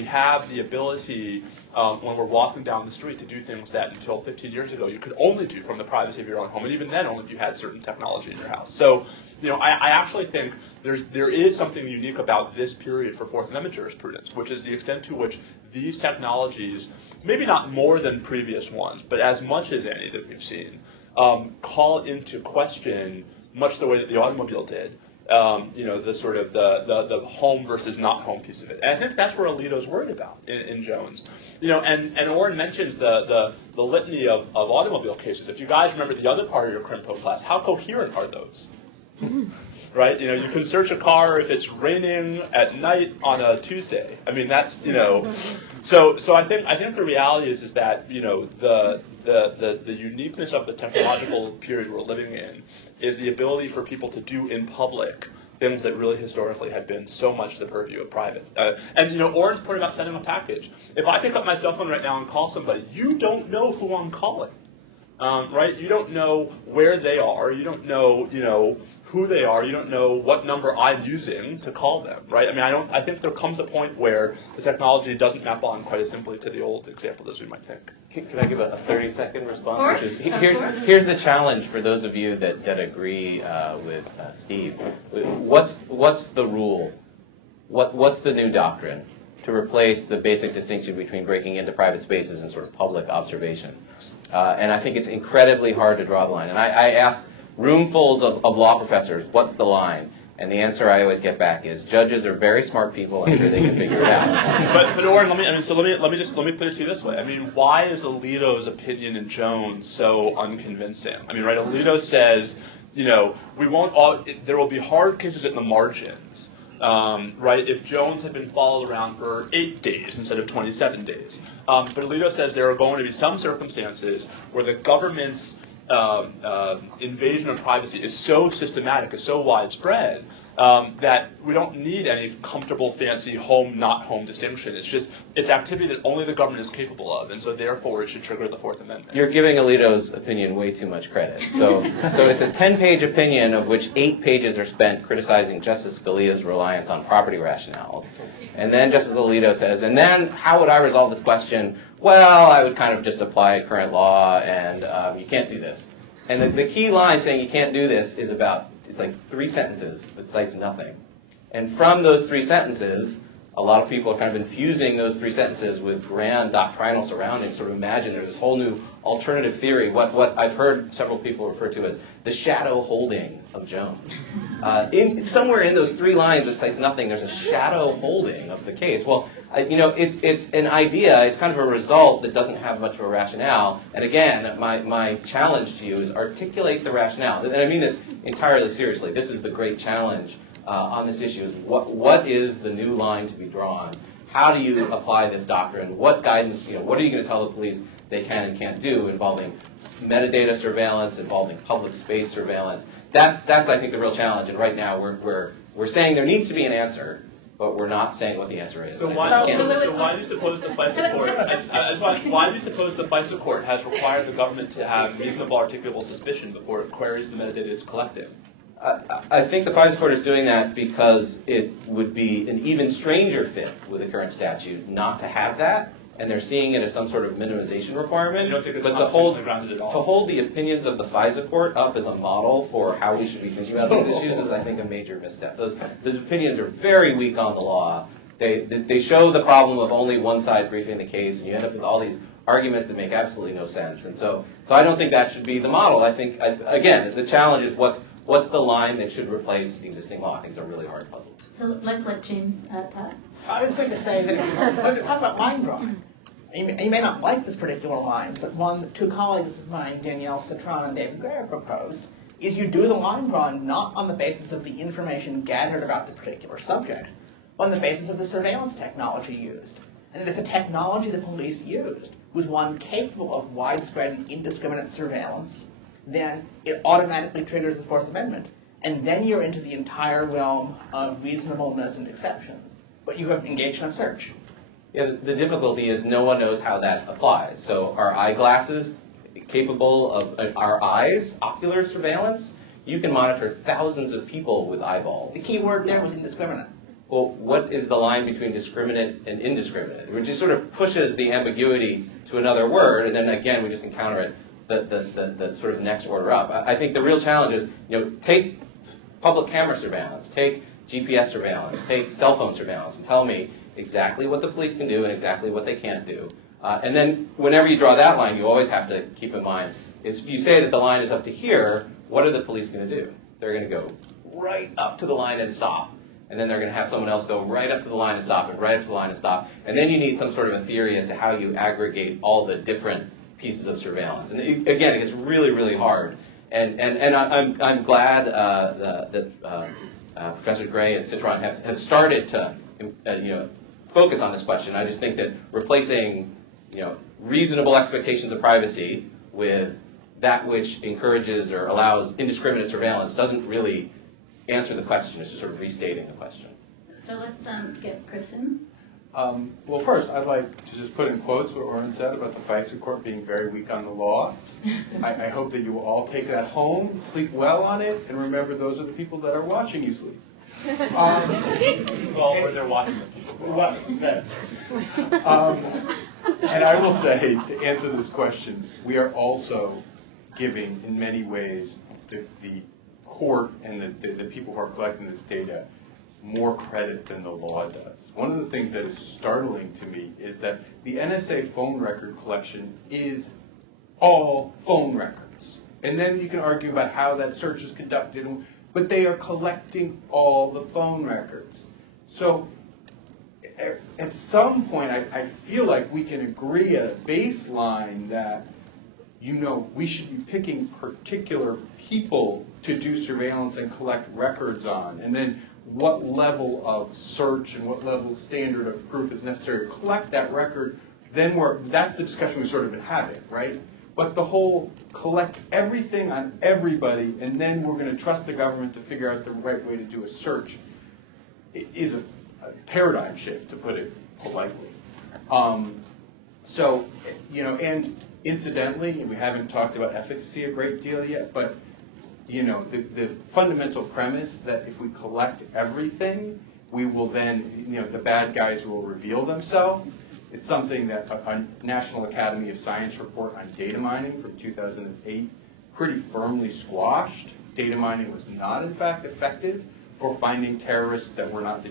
have the ability when we're walking down the street to do things that until 15 years ago you could only do from the privacy of your own home, and even then only if you had certain technology in your house. So, I actually think there is something unique about this period for Fourth Amendment jurisprudence, which is the extent to which these technologies, maybe not more than previous ones, but as much as any that we've seen, call into question, much the way that the automobile did, the sort of the home versus not home piece of it. And I think that's where Alito's worried about in Jones. And Orrin mentions the litany of automobile cases. If you guys remember the other part of your Crimpo class, how coherent are those? Right? You can search a car if it's raining at night on a Tuesday. I mean, that's, So I think the reality is that, the uniqueness of the technological period we're living in is the ability for people to do in public things that really historically had been so much the purview of private. Orrin's point about sending a package. If I pick up my cell phone right now and call somebody, you don't know who I'm calling. Right? You don't know where they are. You don't know, who they are. You don't know what number I'm using to call them. Right? I mean, I think there comes a point where the technology doesn't map on quite as simply to the old example as we might think. Can I give a 30-second response? Of course. Here's the challenge for those of you that agree with Steve. What's the rule? What's the new doctrine to replace the basic distinction between breaking into private spaces and sort of public observation? And I think it's incredibly hard to draw the line. And I ask roomfuls of law professors, what's the line? And the answer I always get back is judges are very smart people. I'm sure they can figure it out. But Orrin, let me put it to you this way. I mean, why is Alito's opinion in Jones so unconvincing? I mean, right? Alito says, we won't all. There will be hard cases in the margins. Right? If Jones had been followed around for 8 days instead of 27 days. But Alito says there are going to be some circumstances where the government's invasion of privacy is so systematic, is so widespread, that we don't need any comfortable, fancy home, not home distinction. It's activity that only the government is capable of, and so therefore it should trigger the Fourth Amendment. You're giving Alito's opinion way too much credit. So it's a 10-page opinion of which 8 pages are spent criticizing Justice Scalia's reliance on property rationales. And then Justice Alito says, and then how would I resolve this question? Well, I would kind of just apply current law, and you can't do this. And the key line saying you can't do this is it's like 3 sentences that cites nothing. And from those 3 sentences, a lot of people are kind of infusing those 3 sentences with grand doctrinal surroundings, sort of imagine there's this whole new alternative theory, what I've heard several people refer to as the shadow holding of Jones. Somewhere in those 3 lines that cites nothing, there's a shadow holding of the case. Well, it's an idea, it's kind of a result that doesn't have much of a rationale. And again, my challenge to you is articulate the rationale. And I mean this entirely seriously. This is the great challenge on this issue is what is the new line to be drawn? How do you apply this doctrine? What guidance, what are you going to tell the police they can and can't do involving metadata surveillance, involving public space surveillance? That's I think the real challenge. And right now we're saying there needs to be an answer, but we're not saying what the answer is. So why do you suppose the FISA court? Why do you suppose the FISA court has required the government to have reasonable articulable suspicion before it queries the metadata it's collecting? I think the FISA court is doing that because it would be an even stranger fit with the current statute not to have that, and they're seeing it as some sort of minimization requirement. You don't think it's but constitutionally grounded at all? To hold the opinions of the FISA court up as a model for how we should be thinking about these issues is, I think, a major misstep. Those opinions are very weak on the law. They show the problem of only one side briefing the case, and you end up with all these arguments that make absolutely no sense. And so I don't think that should be the model. I think, again, the challenge is what's the line that should replace the existing law? I think it's a really hard puzzle. So let's let James talk. I was going to say that if you're going to talk about line drawing, you may not like this particular line, but one that 2 colleagues of mine, Danielle Citron and David Greer, proposed, is you do the line drawing not on the basis of the information gathered about the particular subject, but on the basis of the surveillance technology used. And that if the technology the police used was one capable of widespread and indiscriminate surveillance, then it automatically triggers the Fourth Amendment. And then you're into the entire realm of reasonableness and exceptions. But you have engaged in a search. Yeah, the difficulty is no one knows how that applies. So are eyeglasses capable of our eyes, ocular surveillance? You can monitor thousands of people with eyeballs. The key word there was indiscriminate. Well, what is the line between discriminate and indiscriminate? It just sort of pushes the ambiguity to another word, and then again we just encounter it the sort of next order up. I think the real challenge is, take public camera surveillance, take GPS surveillance, take cell phone surveillance, and tell me exactly what the police can do and exactly what they can't do. And then whenever you draw that line, you always have to keep in mind, if you say that the line is up to here, what are the police going to do? They're going to go right up to the line and stop. And then they're going to have someone else go right up to the line and stop, and right up to the line and stop. And then you need some sort of a theory as to how you aggregate all the different pieces of surveillance. And again, it gets really, really hard. And I'm glad that Professor Gray and Citron have started to focus on this question. I just think that replacing reasonable expectations of privacy with that which encourages or allows indiscriminate surveillance doesn't really answer the question. It's just sort of restating the question. So let's get Chris in. Well, first, I'd like to just put in quotes what Oren said about the FISA court being very weak on the law. I hope that you will all take that home, sleep well on it, and remember those are the people that are watching you sleep. Well, when they're watching them. What? And I will say, to answer this question, we are also giving, in many ways, the court and the people who are collecting this data more credit than the law does. One of the things that is startling to me is that the NSA phone record collection is all phone records. And then you can argue about how that search is conducted, but they are collecting all the phone records. So at some point, I feel like we can agree at a baseline that, we should be picking particular people to do surveillance and collect records on. And then what level of search and what level of standard of proof is necessary to collect that record, then that's the discussion we've sort of been having, right? But the whole collect everything on everybody and then we're going to trust the government to figure out the right way to do a search is a paradigm shift, to put it politely. And incidentally, we haven't talked about efficacy a great deal yet, but the fundamental premise that if we collect everything, we will then, the bad guys will reveal themselves. It's something that a National Academy of Science report on data mining from 2008 pretty firmly squashed. Data mining was not, in fact, effective for finding terrorists that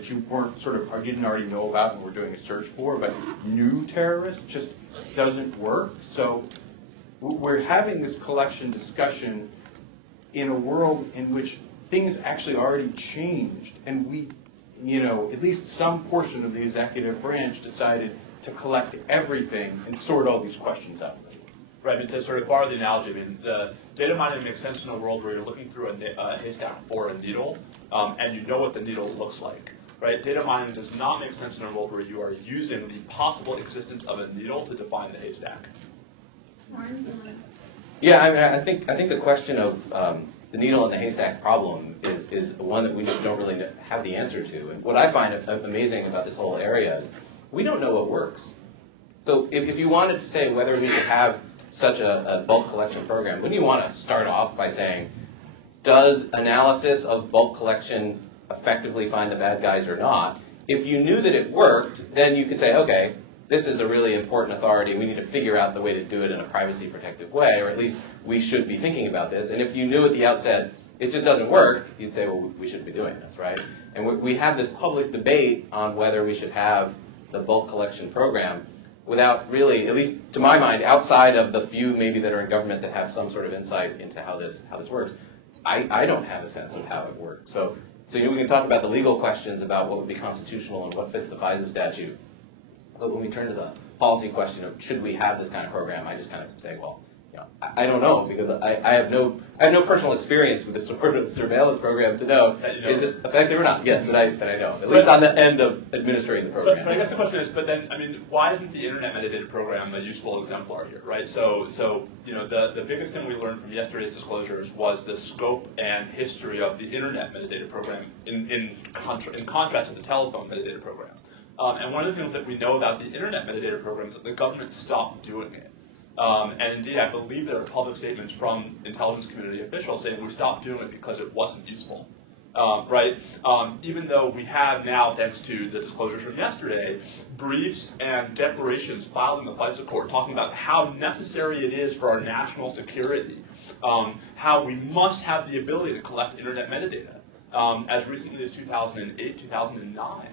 you weren't or didn't already know about and were doing a search for, but new terrorists just doesn't work. So we're having this collection discussion in a world in which things actually already changed, and we, at least some portion of the executive branch decided to collect everything and sort all these questions out. Right, and to sort of borrow the analogy, the data mining makes sense in a world where you're looking through a haystack for a needle, and you know what the needle looks like. Right? Data mining does not make sense in a world where you are using the possible existence of a needle to define the haystack. Yeah, I think the question of the needle in the haystack problem is one that we just don't really have the answer to. And what I find amazing about this whole area is we don't know what works. So if you wanted to say whether we should have such a bulk collection program, wouldn't you want to start off by saying, does analysis of bulk collection effectively find the bad guys or not? If you knew that it worked, then you could say, okay, this is a really important authority, and we need to figure out the way to do it in a privacy protective way, or at least we should be thinking about this. And if you knew at the outset it just doesn't work, you'd say, well, we shouldn't be doing this, right? And we have this public debate on whether we should have the bulk collection program without really, at least to my mind, outside of the few maybe that are in government that have some sort of insight into how this works. I don't have a sense of how it works. So we can talk about the legal questions about what would be constitutional and what fits the FISA statute. But when we turn to the policy question of should we have this kind of program, I just kind of say, well, I don't know, because I have no personal experience with this sort of surveillance program to know, is this effective or not? Yes, that I know, at least on the end of administering the program. But I guess the question is, why isn't the Internet Metadata Program a useful exemplar here, right? So the biggest thing we learned from yesterday's disclosures was the scope and history of the Internet Metadata Program in contrast to the telephone metadata program. And one of the things that we know about the Internet Metadata Program is that the government stopped doing it. And indeed, I believe there are public statements from intelligence community officials saying we stopped doing it because it wasn't useful, right? Even though we have now, thanks to the disclosures from yesterday, briefs and declarations filed in the FISA court talking about how necessary it is for our national security, how we must have the ability to collect internet metadata, as recently as 2008, 2009.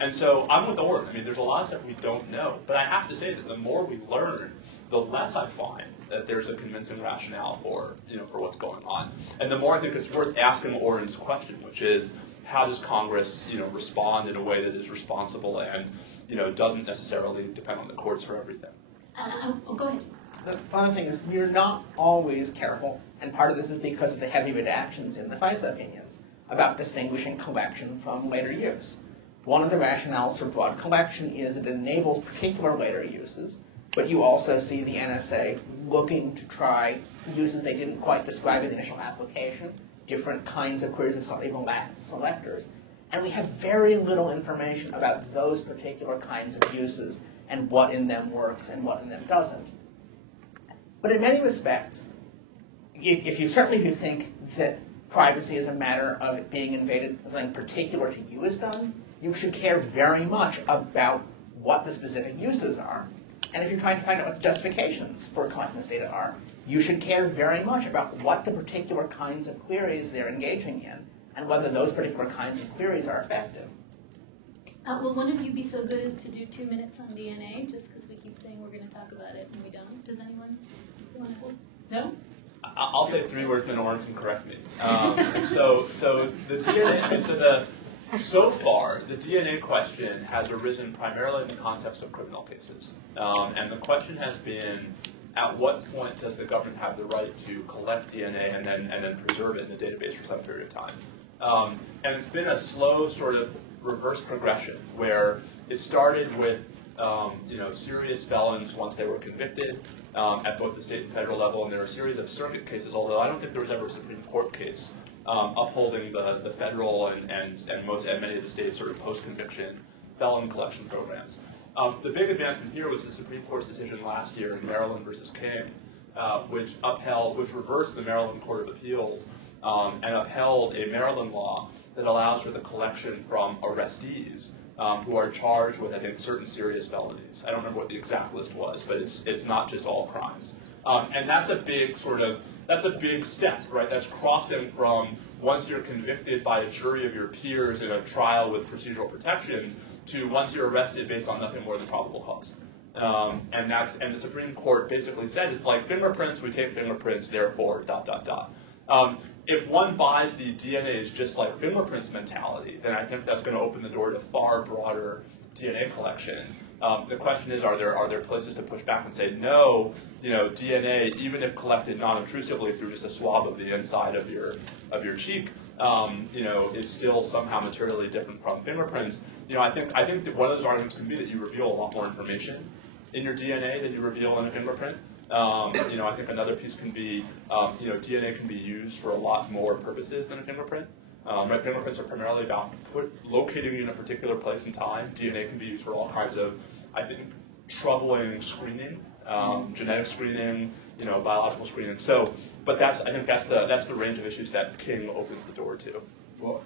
And so I'm with Oren. There's a lot of stuff we don't know. But I have to say that the more we learn, the less I find that there's a convincing rationale for, for what's going on. And the more I think it's worth asking Oren's question, which is, how does Congress, respond in a way that is responsible and, doesn't necessarily depend on the courts for everything? Go ahead. The fun thing is we're not always careful, and part of this is because of the heavy redactions in the FISA opinions about distinguishing collection from later use. One of the rationales for broad collection is it enables particular later uses, but you also see the NSA looking to try uses they didn't quite describe in the initial application, different kinds of queries that even lack selectors. And we have very little information about those particular kinds of uses and what in them works and what in them doesn't. But in many respects, if you certainly do think that privacy is a matter of it being invaded, something particular to you is done, you should care very much about what the specific uses are. And if you're trying to find out what the justifications for collecting this data are, you should care very much about what the particular kinds of queries they're engaging in and whether those particular kinds of queries are effective. Will one of you be so good as to do 2 minutes on DNA, just because we keep saying we're going to talk about it and we don't? Does anyone want to? No? I'll say 3 words, then Oren can correct me. So the DNA, so far, the DNA question has arisen primarily in the context of criminal cases. And the question has been, at what point does the government have the right to collect DNA and then preserve it in the database for some period of time? And it's been a slow sort of reverse progression where it started with serious felons once they were convicted at both the state and federal level, and there are a series of circuit cases, although I don't think there was ever a Supreme Court case upholding the federal and many of the states' sort of post-conviction felon collection programs. The big advancement here was the Supreme Court's decision last year in Maryland versus King, which reversed the Maryland Court of Appeals and upheld a Maryland law that allows for the collection from arrestees who are charged with, I think, certain serious felonies. I don't remember what the exact list was, but it's not just all crimes. And that's a big step, right? That's crossing from once you're convicted by a jury of your peers in a trial with procedural protections to once you're arrested based on nothing more than probable cause. And the Supreme Court basically said it's like fingerprints, we take fingerprints, therefore, ... If one buys the DNA is just like fingerprints mentality, then I think that's going to open the door to far broader DNA collection. The question is, are there places to push back and say, no, DNA, even if collected non-intrusively through just a swab of the inside of your cheek, is still somehow materially different from fingerprints. I think that one of those arguments can be that you reveal a lot more information in your DNA than you reveal in a fingerprint. I think another piece can be, DNA can be used for a lot more purposes than a fingerprint. Right, fingerprints are primarily about locating you in a particular place and time. DNA can be used for all kinds of, I think, troubling screening, genetic screening, biological screening. So, but I think that's the range of issues that King opens the door to. Well,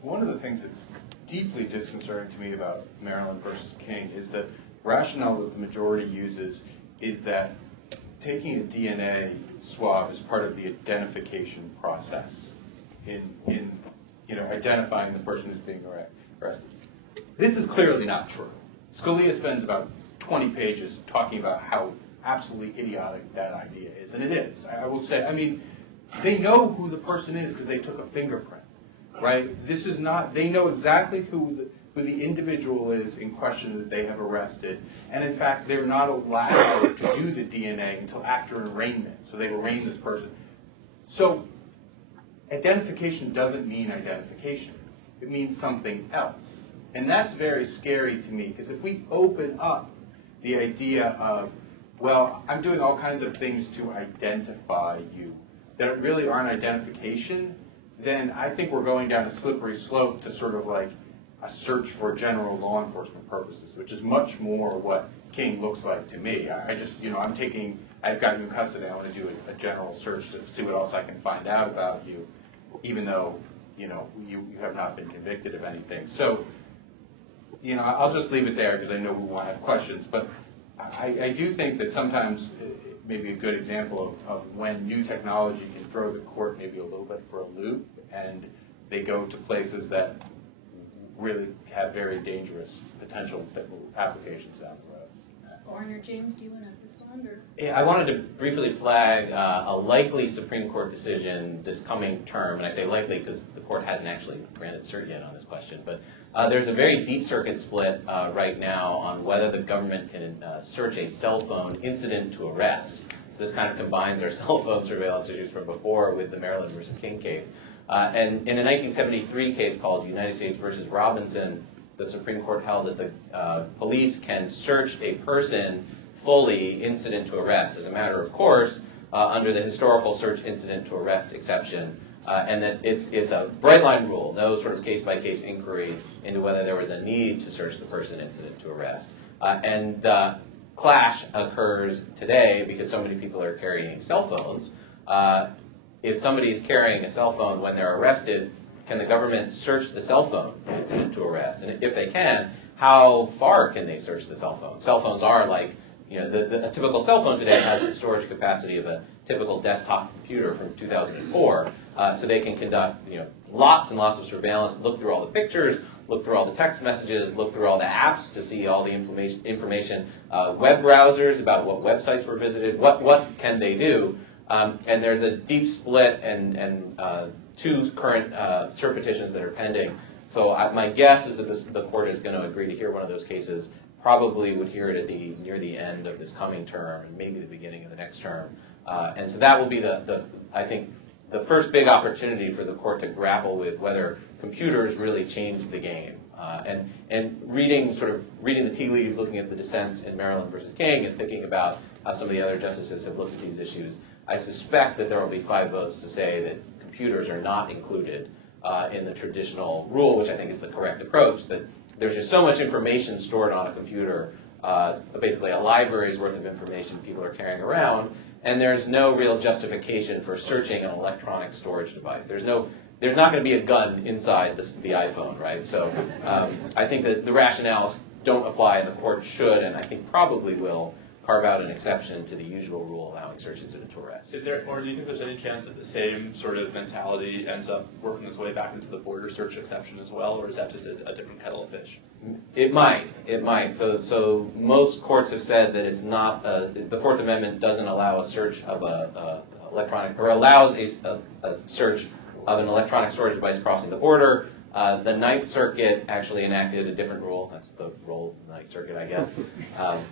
one of the things that's deeply disconcerting to me about Maryland versus King is that rationale that the majority uses is that taking a DNA swab is part of the identification process in identifying the person who's being arrested. This is clearly not true. Scalia spends about 20 pages talking about how absolutely idiotic that idea is, and it is. I will say, they know who the person is because they took a fingerprint, right? This is not, they know exactly who the individual is in question that they have arrested, and in fact, they're not allowed to do the DNA until after arraignment, so they've arraigned this person. So identification doesn't mean identification. It means something else. And that's very scary to me, because if we open up the idea of, well, I'm doing all kinds of things to identify you that really aren't identification, then I think we're going down a slippery slope to sort of like a search for general law enforcement purposes, which is much more what King looks like to me. I just, I've got you in custody, I want to do a general search to see what else I can find out about you, even though, you have not been convicted of anything. So, I'll just leave it there because I know we want to have questions, but I do think that sometimes maybe a good example of when new technology can throw the court maybe a little bit for a loop, and they go to places that really have very dangerous potential applications down the road. Orrin or James, do you want to respond? Or? Yeah, I wanted to briefly flag a likely Supreme Court decision this coming term, and I say likely because the court hasn't actually granted cert yet on this question, but there's a very deep circuit split right now on whether the government can search a cell phone incident to arrest. So this kind of combines our cell phone surveillance issues from before with the Maryland versus King case. And in a 1973 case called United States versus Robinson, the Supreme Court held that the police can search a person fully incident to arrest as a matter of course under the historical search incident to arrest exception, and that it's a bright line rule, no sort of case-by-case inquiry into whether there was a need to search the person incident to arrest. And the clash occurs today because so many people are carrying cell phones. If somebody is carrying a cell phone when they're arrested, can the government search the cell phone incident to arrest? And if they can, how far can they search the cell phone? Cell phones are like, a typical cell phone today has the storage capacity of a typical desktop computer from 2004, so they can conduct, lots and lots of surveillance, look through all the pictures, look through all the text messages, look through all the apps to see all the information, web browsers about what websites were visited, what can they do? And there's a deep split and two current cert petitions that are pending. So my guess is that the court is going to agree to hear one of those cases. Probably would hear it at near the end of this coming term, and maybe the beginning of the next term. And so that will be I think the first big opportunity for the court to grapple with whether computers really changed the game. And reading the tea leaves, looking at the dissents in Maryland versus King, and thinking about how some of the other justices have looked at these issues, I suspect that there will be 5 votes to say that computers are not included in the traditional rule, which I think is the correct approach, that there's just so much information stored on a computer, basically a library's worth of information people are carrying around, and there's no real justification for searching an electronic storage device. There's not going to be a gun inside the iPhone, right? So I think that the rationales don't apply, and the court should, and I think probably will, carve out an exception to the usual rule allowing search incident to arrest. Is there, or do you think there's any chance that the same sort of mentality ends up working its way back into the border search exception as well, or is that just a different kettle of fish? It might. So most courts have said that it's not, the Fourth Amendment doesn't allow a search of electronic, or allows a search of an electronic storage device crossing the border. The Ninth Circuit actually enacted a different rule. That's the role of the Ninth Circuit, I guess.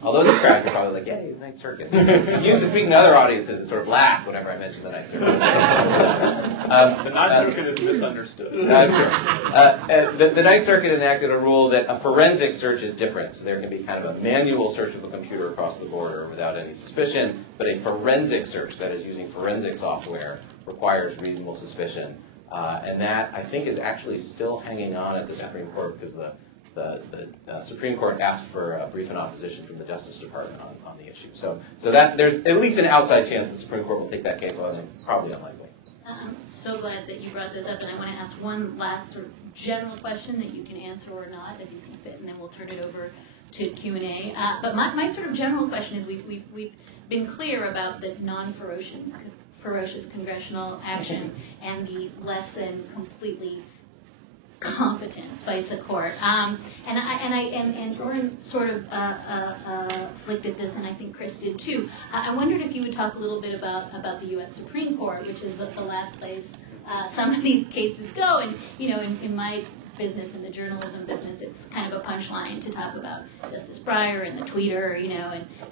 Although this crowd, you're probably like, yay, the Ninth Circuit. I'm used to speaking to other audiences that sort of laugh whenever I mention the Ninth Circuit. The Ninth Circuit is misunderstood. The Ninth Circuit enacted a rule that a forensic search is different. So there can be kind of a manual search of a computer across the border without any suspicion, but a forensic search, that is using forensic software, requires reasonable suspicion. And that, I think, is actually still hanging on at the Supreme Court because the Supreme Court asked for a brief in opposition from the Justice Department on the issue. So that there's at least an outside chance the Supreme Court will take that case on, and probably unlikely. I'm so glad that you brought this up, and I want to ask one last sort of general question that you can answer or not as you see fit, and then we'll turn it over to Q&A. But my sort of general question is we've been clear about the non-ferocious congressional action and the less than completely competent FISA court. And Orrin sort of flicked at this, and I think Chris did too. I wondered if you would talk a little bit about the U.S. Supreme Court, which is the last place some of these cases go. And in my business, in the journalism business, it's kind of a punchline to talk about Justice Breyer and the tweeter,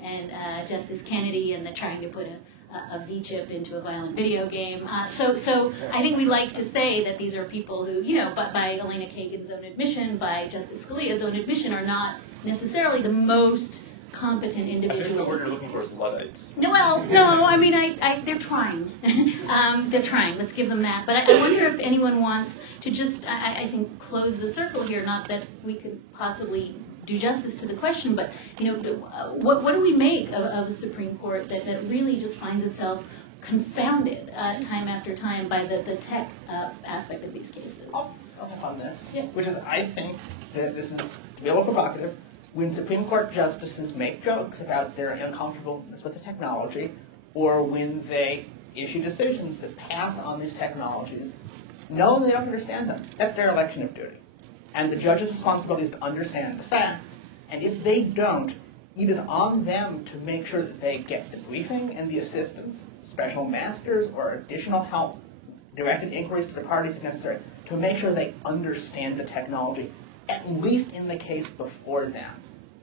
and Justice Kennedy and the trying to put a V-chip into a violent video game. So I think we like to say that these are people who, by Elena Kagan's own admission, by Justice Scalia's own admission, are not necessarily the most competent individuals. I think the word you're looking for is Luddites. No, I mean, they're trying. They're trying. Let's give them that. But I wonder if anyone wants to just, I think, close the circle here. Not that we could possibly do justice to the question, but what do we make of a Supreme Court that really just finds itself confounded time after time by the tech aspect of these cases? I'll hop on this, yeah. Which is, I think that this is a little provocative. When Supreme Court justices make jokes about their uncomfortableness with the technology, or when they issue decisions that pass on these technologies, knowing they don't understand them, that's their election of duty. And the judge's responsibility is to understand the facts. And if they don't, it is on them to make sure that they get the briefing and the assistance, special masters or additional help, directed inquiries to the parties if necessary, to make sure they understand the technology, at least in the case before them.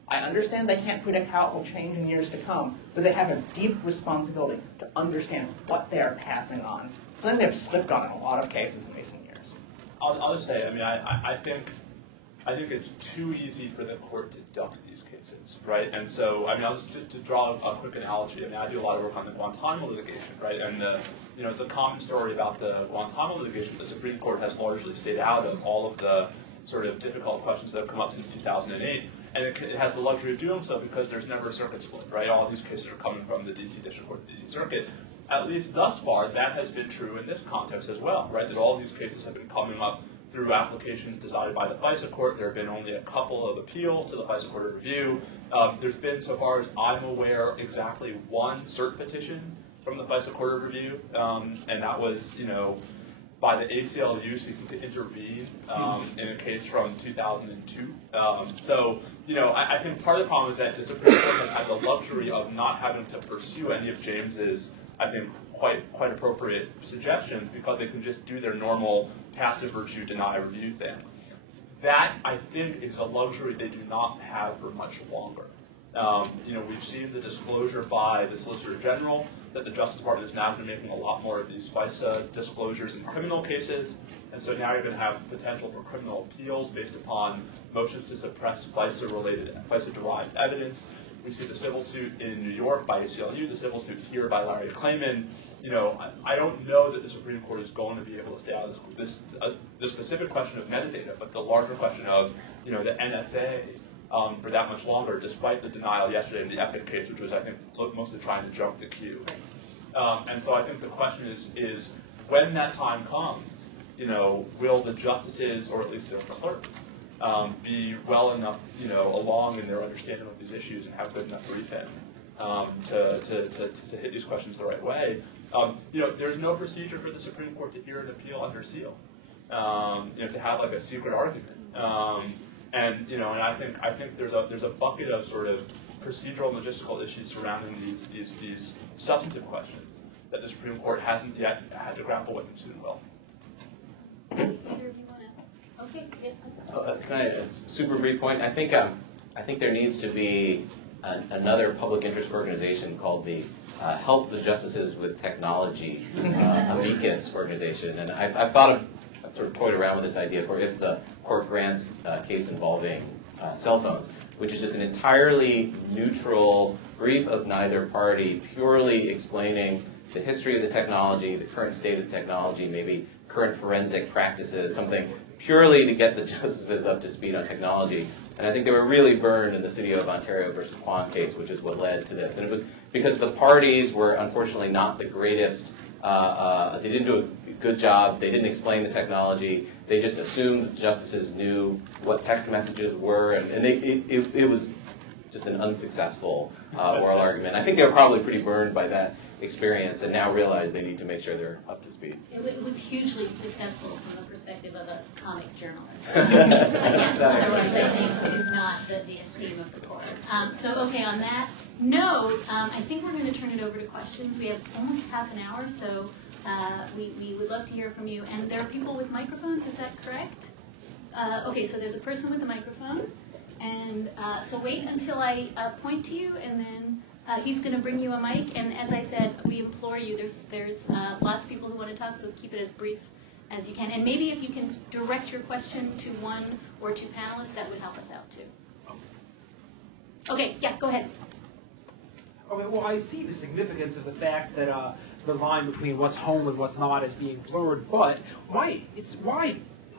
I understand they can't predict how it will change in years to come, but they have a deep responsibility to understand what they are passing on. Something they've slipped on in a lot of cases in recent years. I'll just say, I mean, I think it's too easy for the court to duck these cases, right? And so, I mean, just to draw a quick analogy. I mean, I do a lot of work on the Guantanamo litigation, right? And it's a common story about the Guantanamo litigation. The Supreme Court has largely stayed out of all of the sort of difficult questions that have come up since 2008, and it has the luxury of doing so because there's never a circuit split, right? All these cases are coming from the D.C. District Court, the D.C. Circuit. At least thus far, that has been true in this context as well, right? That all these cases have been coming up through applications decided by the FISA court. There have been only a couple of appeals to the FISA Court of Review. There's been, so far as I'm aware, exactly one cert petition from the FISA Court of Review, and that was, by the ACLU seeking to intervene in a case from 2002. I think part of the problem is that the Supreme Court has had the luxury of not having to pursue any of James's, I think, quite appropriate suggestions because they can just do their normal passive virtue deny review thing. That, I think, is a luxury they do not have for much longer. We've seen the disclosure by the Solicitor General that the Justice Department is now going to be making a lot more of these FISA disclosures in criminal cases, and so now you're going to have potential for criminal appeals based upon motions to suppress FISA-derived evidence. We see the civil suit in New York by ACLU, the civil suit here by Larry Klayman. I don't know that the Supreme Court is going to be able to stay out of the specific question of metadata, but the larger question of, the NSA for that much longer, despite the denial yesterday in the Epic case, which was, I think, mostly trying to jump the queue. And so I think the question is when that time comes, will the justices, or at least their clerks, be well enough, along in their understanding of these issues and have good enough briefing to hit these questions the right way? There's no procedure for the Supreme Court to hear an appeal under seal, to have like a secret argument. And I think there's a bucket of sort of procedural and logistical issues surrounding these substantive questions that the Supreme Court hasn't yet had to grapple with and soon will. Either of you want to? Okay. Yeah. Can I a super brief point? I think there needs to be another public interest organization called the Help the Justices with Technology amicus organization, and I've sort of toyed around with this idea for if the court grants a case involving cell phones, which is just an entirely neutral brief of neither party, purely explaining the history of the technology, the current state of the technology, maybe current forensic practices, something purely to get the justices up to speed on technology. And I think they were really burned in the City of Ontario versus Kwan case, which is what led to this. And it was because the parties were unfortunately not the greatest. They didn't do a good job. They didn't explain the technology. They just assumed that the justices knew what text messages were, and it was just an unsuccessful oral argument. I think they were probably pretty burned by that experience and now realize they need to make sure they're up to speed. It was hugely successful from the perspective of a comic journalist. Yes, otherwise I think not the esteem of the court. Okay, on that note, I think we're going to turn it over to questions. We have almost half an hour, so we would love to hear from you. And there are people with microphones, is that correct? Okay, so there's a person with a microphone. And so wait until I point to you, and then he's going to bring you a mic. And as I said, we implore you, there's lots of people who want to talk, so keep it as brief as you can. And maybe if you can direct your question to one or two panelists, that would help us out too. Okay, yeah, go ahead. Okay, well, I see the significance of the fact that the line between what's home and what's not is being blurred, but why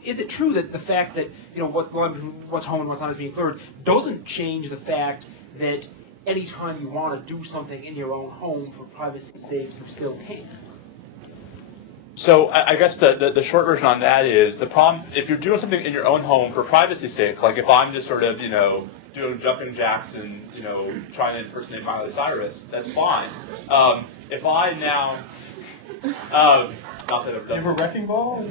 is it true that the fact that what the line between what's home and what's not is being blurred doesn't change the fact that anytime you want to do something in your own home for privacy's sake, you still can? So I guess the short version on that is the problem, if you're doing something in your own home for privacy's sake, like if I'm just sort of, doing jumping jacks and, trying to impersonate Miley Cyrus, that's fine. If I now, not that I've done. You have a wrecking ball?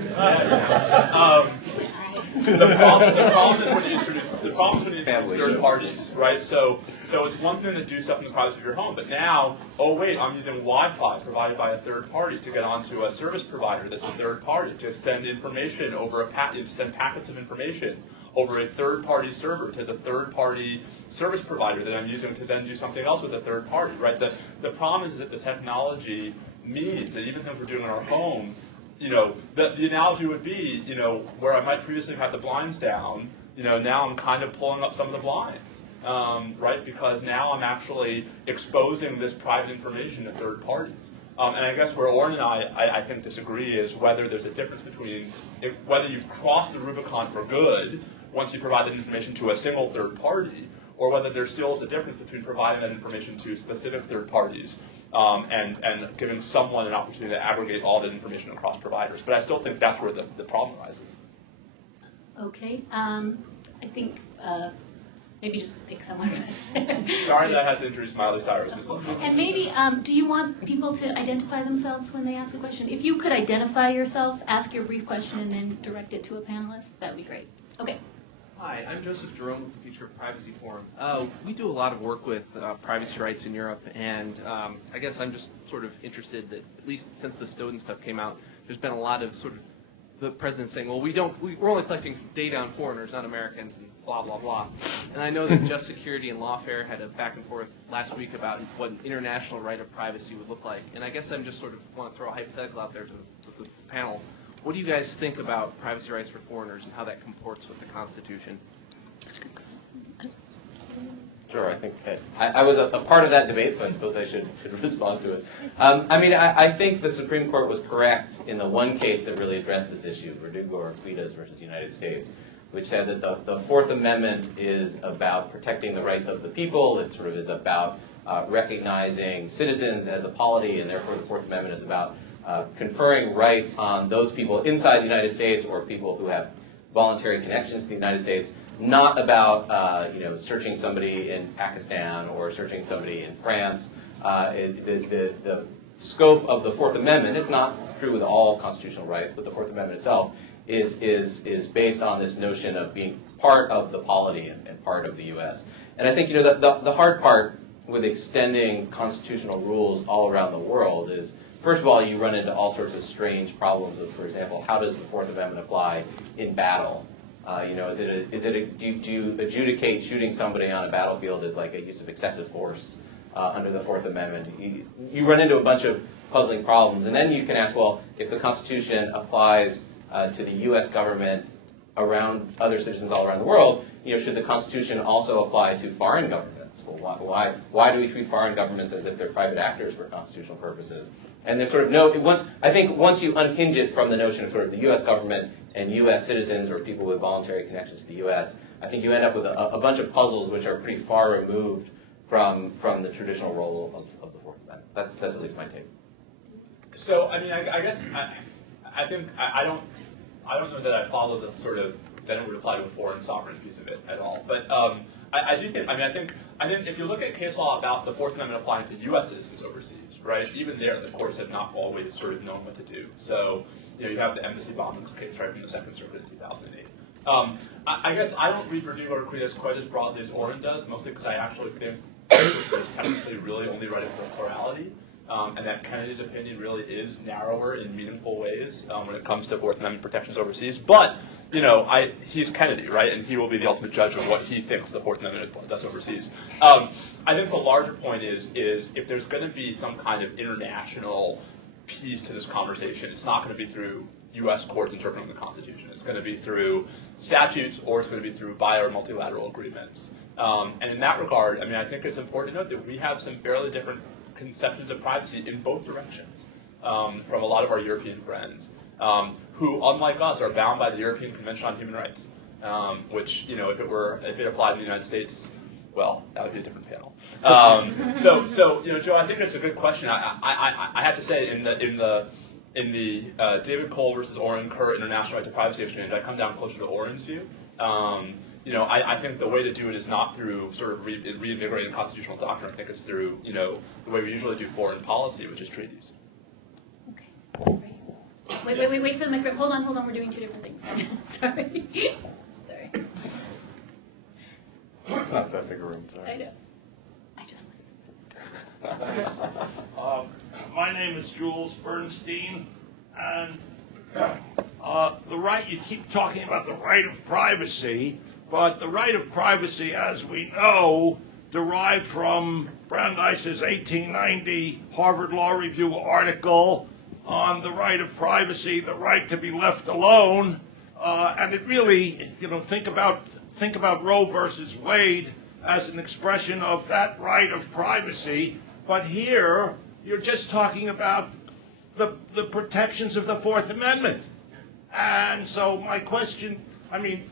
The problem is when you introduce the problem is when you use third parties, right? So it's one thing to do stuff in the privacy of your home, but now, oh wait, I'm using Wi-Fi provided by a third party to get onto a service provider that's a third party to send information over send packets of information over a third-party server to the third-party service provider that I'm using to then do something else with a third party, right? The problem is that the technology means that even if we're doing it in our home, the analogy would be, where I might previously have the blinds down, now I'm kind of pulling up some of the blinds, right? Because now I'm actually exposing this private information to third parties. And I guess where Oren and I think disagree is whether there's a difference between whether you've crossed the Rubicon for good once you provide that information to a single third party, or whether there still is a difference between providing that information to specific third parties and giving someone an opportunity to aggregate all that information across providers. But I still think that's where the problem arises. Okay. I think maybe just pick someone. Sorry that I had to introduce Miley Cyrus. And maybe, do you want people to identify themselves when they ask a question? If you could identify yourself, ask your brief question, and then direct it to a panelist, that would be great. Okay. Hi, I'm Joseph Jerome with the Future of Privacy Forum. We do a lot of work with privacy rights in Europe, and I guess I'm just sort of interested that, at least since the Snowden stuff came out, there's been a lot of sort of the president saying, well, we're only collecting data on foreigners, not Americans, and blah, blah, blah. And I know that Just Security and Lawfare had a back and forth last week about what an international right of privacy would look like. And I guess I'm just sort of want to throw a hypothetical out there to the panel. What do you guys think about privacy rights for foreigners and how that comports with the Constitution? Sure, I think I was a part of that debate, so I suppose I should respond to it. I think the Supreme Court was correct in the one case that really addressed this issue, Verdugo-Orquidas versus United States, which said that the Fourth Amendment is about protecting the rights of the people. It sort of is about recognizing citizens as a polity, and therefore the Fourth Amendment is about conferring rights on those people inside the United States or people who have voluntary connections to the United States, not about searching somebody in Pakistan or searching somebody in France. The scope of the Fourth Amendment is not true with all constitutional rights, but the Fourth Amendment itself is based on this notion of being part of the polity and part of the U.S. And I think the hard part with extending constitutional rules all around the world is, first of all, you run into all sorts of strange problems of, for example, how does the Fourth Amendment apply in battle? Do you adjudicate shooting somebody on a battlefield as like a use of excessive force under the Fourth Amendment? You run into a bunch of puzzling problems, and then you can ask, well, if the Constitution applies to the U.S. government around other citizens all around the world, should the Constitution also apply to foreign governments? Well, why do we treat foreign governments as if they're private actors for constitutional purposes? And there's sort of I think once you unhinge it from the notion of sort of the U.S. government and U.S. citizens or people with voluntary connections to the U.S., I think you end up with a bunch of puzzles which are pretty far removed from the traditional role of the Fourth Amendment. That's at least my take. So, I guess I think I don't know that I follow the sort of then it would apply to a foreign sovereign piece of it at all. But I do think I think if you look at case law about the Fourth Amendment applying to U.S. citizens overseas, right? Even there, the courts have not always sort of known what to do. So you have the embassy bombings case right from the Second Circuit in 2008. I guess I don't read Verdugo-Orquidas quite as broadly as Oren does, mostly because I actually think it's technically really only writing for plurality. And that Kennedy's opinion really is narrower in meaningful ways when it comes to Fourth Amendment protections overseas. But, he's Kennedy, right? And he will be the ultimate judge of what he thinks the Fourth Amendment does overseas. I think the larger point is if there's going to be some kind of international piece to this conversation, it's not going to be through U.S. courts interpreting the Constitution. It's going to be through statutes, or it's going to be through bi- or multilateral agreements. And in that regard, I think it's important to note that we have some fairly different conceptions of privacy in both directions from a lot of our European friends who, unlike us, are bound by the European Convention on Human Rights, which, if it applied in the United States, well, that would be a different panel. So Joe, I think that's a good question. I have to say, in the David Cole versus Oren Kerr International Right to Privacy Exchange, I come down closer to Oren's view. I think the way to do it is not through sort of reinvigorating constitutional doctrine. I think it's through, the way we usually do foreign policy, which is treaties. Okay. Wait for the microphone. Hold on. We're doing two different things. Sorry. not that big a room, sorry. I know. I just. My name is Jules Bernstein, and the right, you keep talking about the right of privacy, but the right of privacy, as we know, derived from Brandeis's 1890 Harvard Law Review article on the right of privacy, the right to be left alone, and it really, think about Roe versus Wade as an expression of that right of privacy, but here you're just talking about the protections of the Fourth Amendment. And so my question,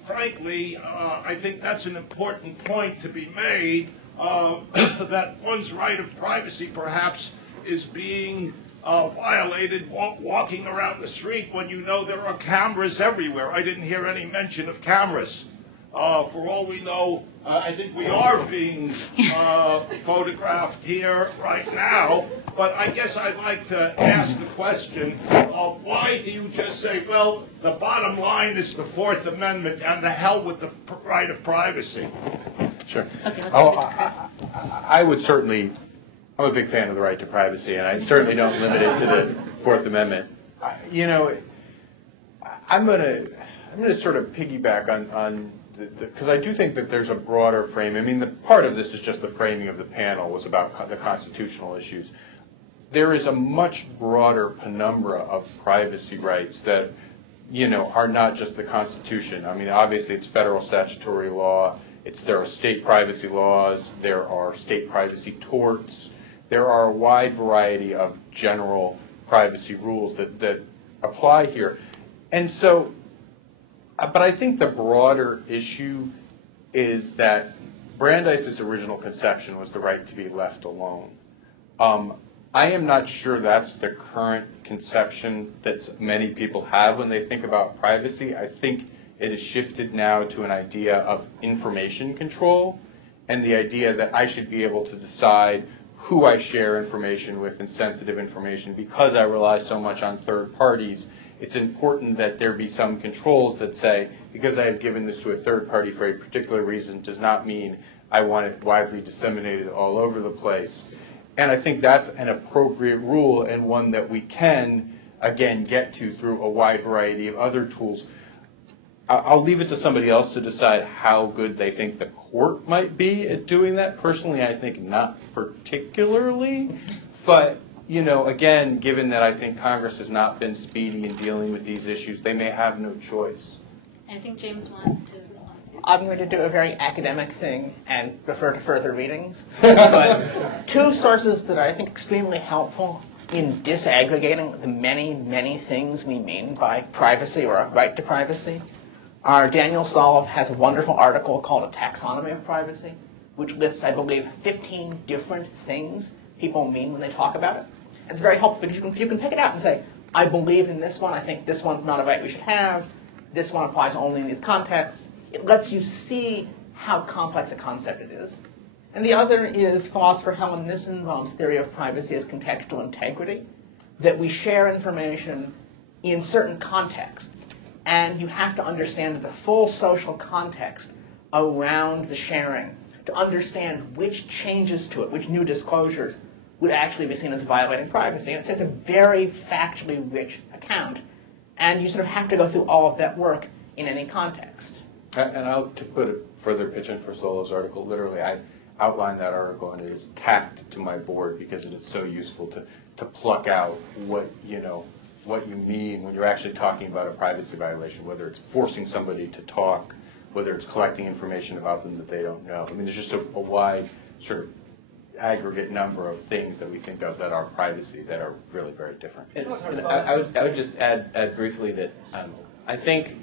frankly, I think that's an important point to be made, that one's right of privacy perhaps is being violated walking around the street when you know there are cameras everywhere. I didn't hear any mention of cameras. For all we know, I think we are being photographed here right now. But I guess I'd like to ask the question of why do you just say, well, the bottom line is the Fourth Amendment and the hell with the right of privacy? Sure. Okay, let's Oh, give it to Chris. I would certainly, I'm a big fan of the right to privacy, and I certainly don't limit it to the Fourth Amendment. I'm gonna sort of piggyback on because I do think that there's a broader frame. The part of this is just the framing of the panel was about the constitutional issues. There is a much broader penumbra of privacy rights that, are not just the Constitution. Obviously it's federal statutory law. There are state privacy laws. There are state privacy torts. There are a wide variety of general privacy rules that apply here. And so, but I think the broader issue is that Brandeis's original conception was the right to be left alone. I am not sure that's the current conception that many people have when they think about privacy. I think it has shifted now to an idea of information control and the idea that I should be able to decide who I share information with and sensitive information. Because I rely so much on third parties, it's important that there be some controls that say, because I have given this to a third party for a particular reason does not mean I want it widely disseminated all over the place. And I think that's an appropriate rule and one that we can, again, get to through a wide variety of other tools. I'll leave it to somebody else to decide how good they think the court might be at doing that. Personally, I think not particularly. But, again, given that I think Congress has not been speedy in dealing with these issues, they may have no choice. I think James wants to respond. I'm going to do a very academic thing and refer to further readings. But two sources that I think extremely helpful in disaggregating the many, many things we mean by privacy or a right to privacy are Daniel Solve has a wonderful article called A Taxonomy of Privacy, which lists, I believe, 15 different things people mean when they talk about it. It's very helpful because you can pick it out and say, I believe in this one, I think this one's not a right we should have, this one applies only in these contexts. It lets you see how complex a concept it is. And the other is philosopher Helen Nissenbaum's theory of privacy as contextual integrity, that we share information in certain contexts, and you have to understand the full social context around the sharing to understand which changes to it, which new disclosures would actually be seen as violating privacy. And it's a very factually rich account, and you sort of have to go through all of that work in any context. And I'll to put a further pitch in for Solo's article. Literally, I outlined that article, and it is tacked to my board because it is so useful to pluck out what you mean when you're actually talking about a privacy violation, whether it's forcing somebody to talk, whether it's collecting information about them that they don't know. There's just a wide sort of aggregate number of things that we think of that are privacy that are really very different. I would just add briefly that I think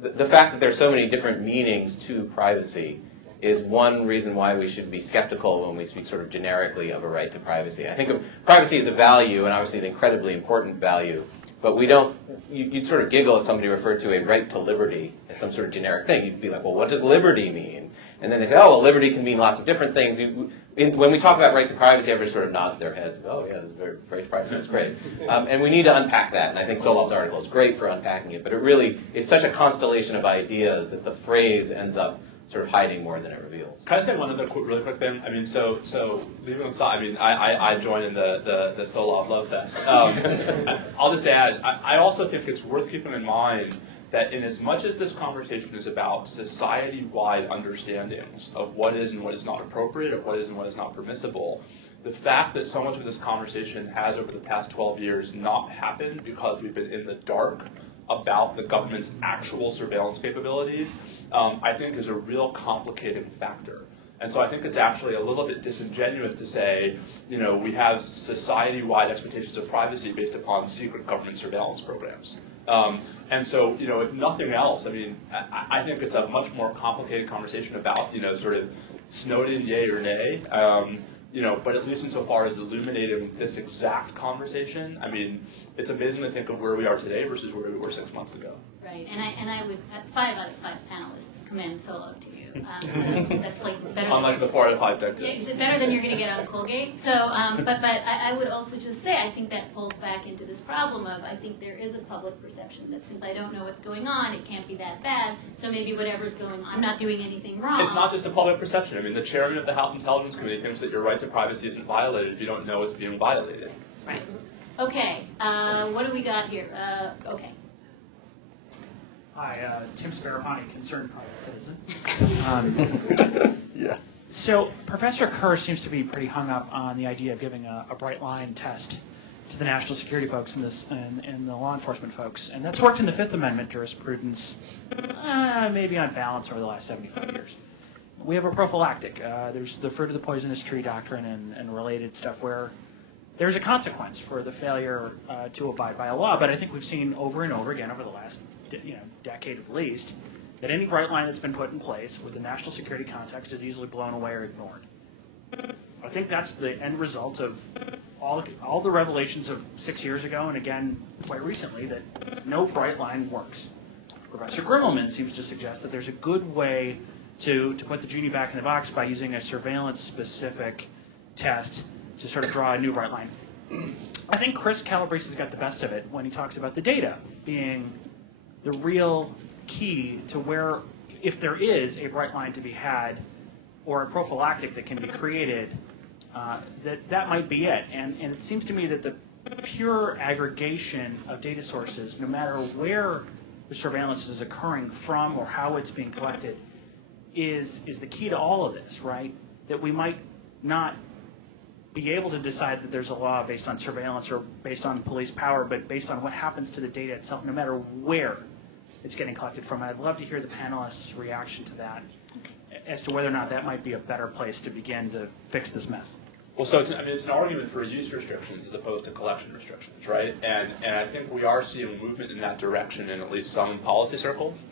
the fact that there's so many different meanings to privacy is one reason why we should be skeptical when we speak sort of generically of a right to privacy. I think of privacy as a value, and obviously an incredibly important value, but we don't, you'd sort of giggle if somebody referred to a right to liberty as some sort of generic thing. You'd be like, well, what does liberty mean? And then they say, oh, well, liberty can mean lots of different things. When we talk about right to privacy, everybody sort of nods their heads. Oh, yeah, this is right to privacy. That's great. And we need to unpack that. And I think Solov's article is great for unpacking it. But it's such a constellation of ideas that the phrase ends up sort of hiding more than it reveals. Can I say one other really quick thing? I mean, so leaving aside, I mean, I joined in the Solov Love Fest. I'll just add, I also think it's worth keeping in mind that in as much as this conversation is about society-wide understandings of what is and what is not appropriate, of what is and what is not permissible, the fact that so much of this conversation has over the past 12 years not happened because we've been in the dark about the government's actual surveillance capabilities, I think is a real complicating factor. And so I think it's actually a little bit disingenuous to say, you know, we have society-wide expectations of privacy based upon secret government surveillance programs. And so, you know, if nothing else, I mean, I think it's a much more complicated conversation about, you know, sort of Snowden, yay or nay. You know, but at least insofar as illuminating this exact conversation, I mean, it's amazing to think of where we are today versus where we were 6 months ago. Right, and I would, 5 out of 5 panelists commend Solov to you. So that's like better Unlike than the 4 out of 5 dentists. yeah, better than you're going to get on Colgate. So, but I would also just say, I think that folds back into this problem of, I think there is a public perception that since I don't know what's going on, it can't be that bad, so maybe whatever's going on, I'm not doing anything wrong. It's not just a public perception. I mean, the chairman of the House Intelligence Committee thinks that your right to privacy isn't violated if you don't know it's being violated. Right. Okay, what do we got here? Okay. Hi, Tim Sparapani, concerned private citizen. Yeah. So Professor Kerr seems to be pretty hung up on the idea of giving a bright line test to the national security folks and the law enforcement folks, and that's worked in the Fifth Amendment jurisprudence, maybe on balance over the last 75 years. We have a prophylactic. There's the fruit of the poisonous tree doctrine and related stuff where there's a consequence for the failure to abide by a law, but I think we've seen over and over again over the last decade at least, that any bright line that's been put in place with the national security context is easily blown away or ignored. I think that's the end result of all the revelations of 6 years ago and again quite recently that no bright line works. Professor Grimmelman seems to suggest that there's a good way to put the genie back in the box by using a surveillance-specific test to sort of draw a new bright line. I think Chris Calabrese has got the best of it when he talks about the data being the real key to where, if there is a bright line to be had or a prophylactic that can be created, that might be it. And it seems to me that the pure aggregation of data sources, no matter where the surveillance is occurring from or how it's being collected, is the key to all of this, right? That we might not be able to decide that there's a law based on surveillance or based on police power, but based on what happens to the data itself, no matter where it's getting collected from. And I'd love to hear the panelists' reaction to that as to whether or not that might be a better place to begin to fix this mess. Well, so it's an argument for use restrictions as opposed to collection restrictions, right? And I think we are seeing movement in that direction in at least some policy circles.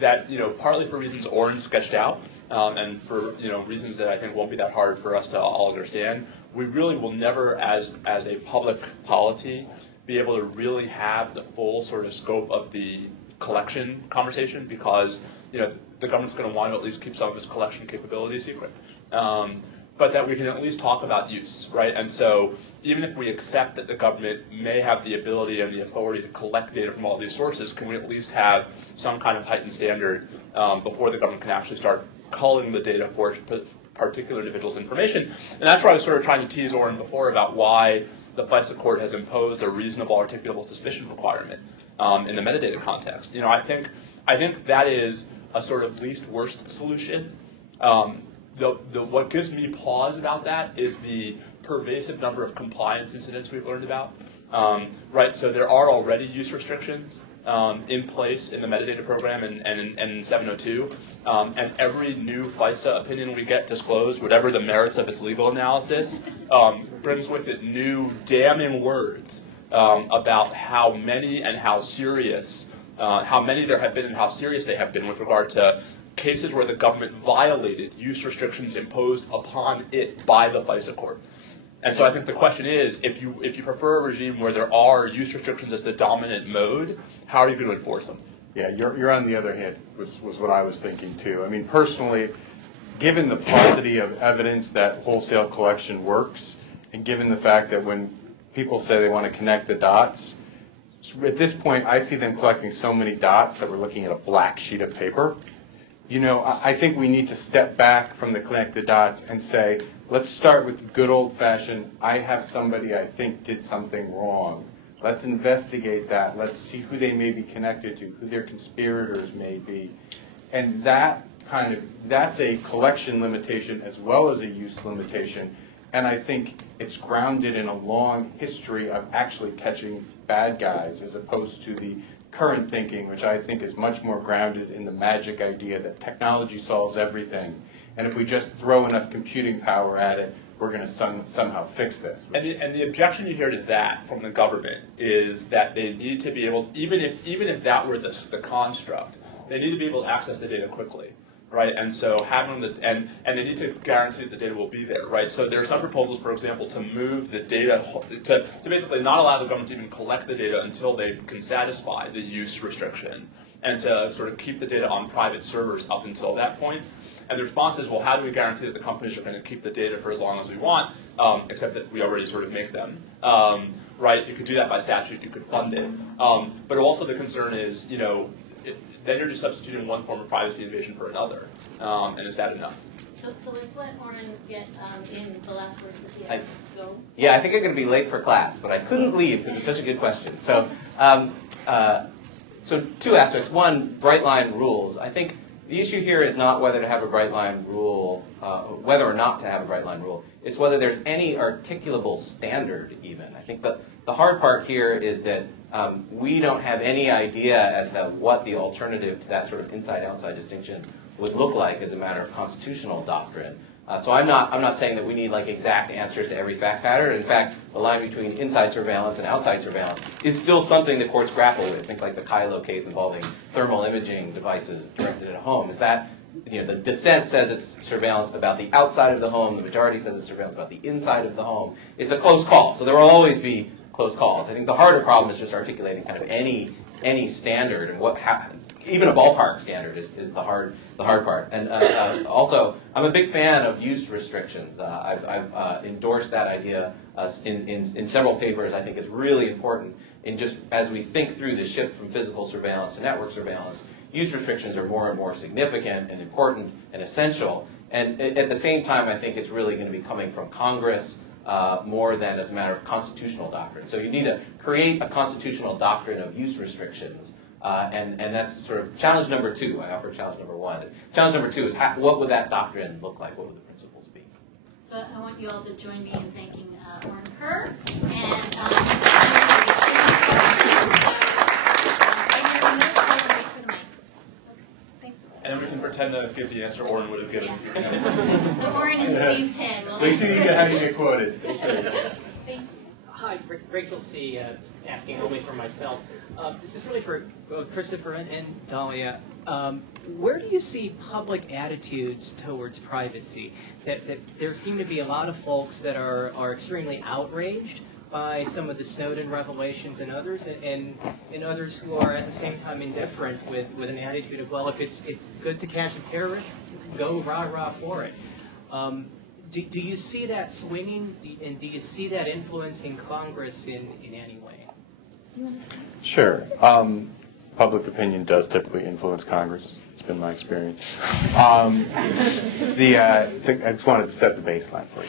That, you know, partly for reasons Oren sketched out, and for, you know, reasons that I think won't be that hard for us to all understand. We really will never, as a public polity, be able to really have the full sort of scope of the collection conversation because, you know, the government's going to want to at least keep some of its collection capabilities secret. But that we can at least talk about use, right? And so even if we accept that the government may have the ability and the authority to collect data from all these sources, can we at least have some kind of heightened standard before the government can actually start culling the data for particular individuals' information? And that's where I was sort of trying to tease Oren before about why the FISA court has imposed a reasonable articulable suspicion requirement in the metadata context. You know, I think that is a sort of least worst solution. What gives me pause about that is the pervasive number of compliance incidents we've learned about. Right, so there are already use restrictions in place in the metadata program and in 702, and every new FISA opinion we get disclosed, whatever the merits of its legal analysis, brings with it new damning words about how many and how serious, how many there have been and how serious they have been with regard to cases where the government violated use restrictions imposed upon it by the FISA court. And so I think the question is, if you prefer a regime where there are use restrictions as the dominant mode, how are you going to enforce them? Yeah, you're on the other hand was what I was thinking too. I mean, personally, given the paucity of evidence that wholesale collection works, and given the fact that when people say they want to connect the dots, at this point I see them collecting so many dots that we're looking at a black sheet of paper. I think we need to step back from the connect the dots and say, let's start with the good old-fashioned, I have somebody I think did something wrong. Let's investigate that. Let's see who they may be connected to, who their conspirators may be. And that's a collection limitation as well as a use limitation. And I think it's grounded in a long history of actually catching bad guys as opposed to the current thinking, which I think is much more grounded in the magic idea that technology solves everything. And if we just throw enough computing power at it, we're going to somehow fix this. And the objection you hear to that from the government is that they need to be able, even if that were the construct, they need to be able to access the data quickly. Right, and so having and they need to guarantee that the data will be there, right? So there are some proposals, for example, to move the data to basically not allow the government to even collect the data until they can satisfy the use restriction, and to sort of keep the data on private servers up until that point. And the response is, well, how do we guarantee that the companies are going to keep the data for as long as we want, except that we already sort of make them, right? You could do that by statute, you could fund it, but also the concern is, then you're just substituting one form of privacy invasion for another, and is that enough? So let's let Oren get in the last words that he has to go. Yeah, I think I'm going to be late for class, but I couldn't leave because it's such a good question. So, so two aspects. One, bright line rules. I think the issue here is not whether to have a bright line rule, whether or not to have a bright line rule. It's whether there's any articulable standard even. I think the hard part here is that we don't have any idea as to what the alternative to that sort of inside-outside distinction would look like as a matter of constitutional doctrine. So I'm not saying that we need like exact answers to every fact pattern. In fact, the line between inside surveillance and outside surveillance is still something that courts grapple with. Think like the Kylo case involving thermal imaging devices directed at a home. Is that, the dissent says it's surveillance about the outside of the home. The majority says it's surveillance about the inside of the home. It's a close call. So there will always be close calls. I think the harder problem is just articulating kind of any standard, and even a ballpark standard is the hard part. And also, I'm a big fan of use restrictions. I've endorsed that idea in several papers. I think it's really important in just as we think through the shift from physical surveillance to network surveillance. Use restrictions are more and more significant and important and essential. And at the same time, I think it's really going to be coming from Congress more than as a matter of constitutional doctrine. So you need to create a constitutional doctrine of use restrictions. And that's sort of challenge number 2. I offer challenge number 1. Challenge number 2 is what would that doctrine look like? What would the principles be? So I want you all to join me in thanking Oren Kerr. And then we can pretend to give the answer Oren would have given. Yeah. The Oren in Steve's head. Wait till you get how you get quoted. Thank you. Hi, Rachel C. Asking only for myself. This is really for both Christopher and Dahlia. Where do you see public attitudes towards privacy? That there seem to be a lot of folks that are extremely outraged by some of the Snowden revelations and others, and others who are at the same time indifferent with an attitude of, well, if it's good to catch a terrorist, go rah-rah for it. Do you see that swinging, and do you see that influencing Congress in any way? Sure. Public opinion does typically influence Congress. It's been my experience. I just wanted to set the baseline for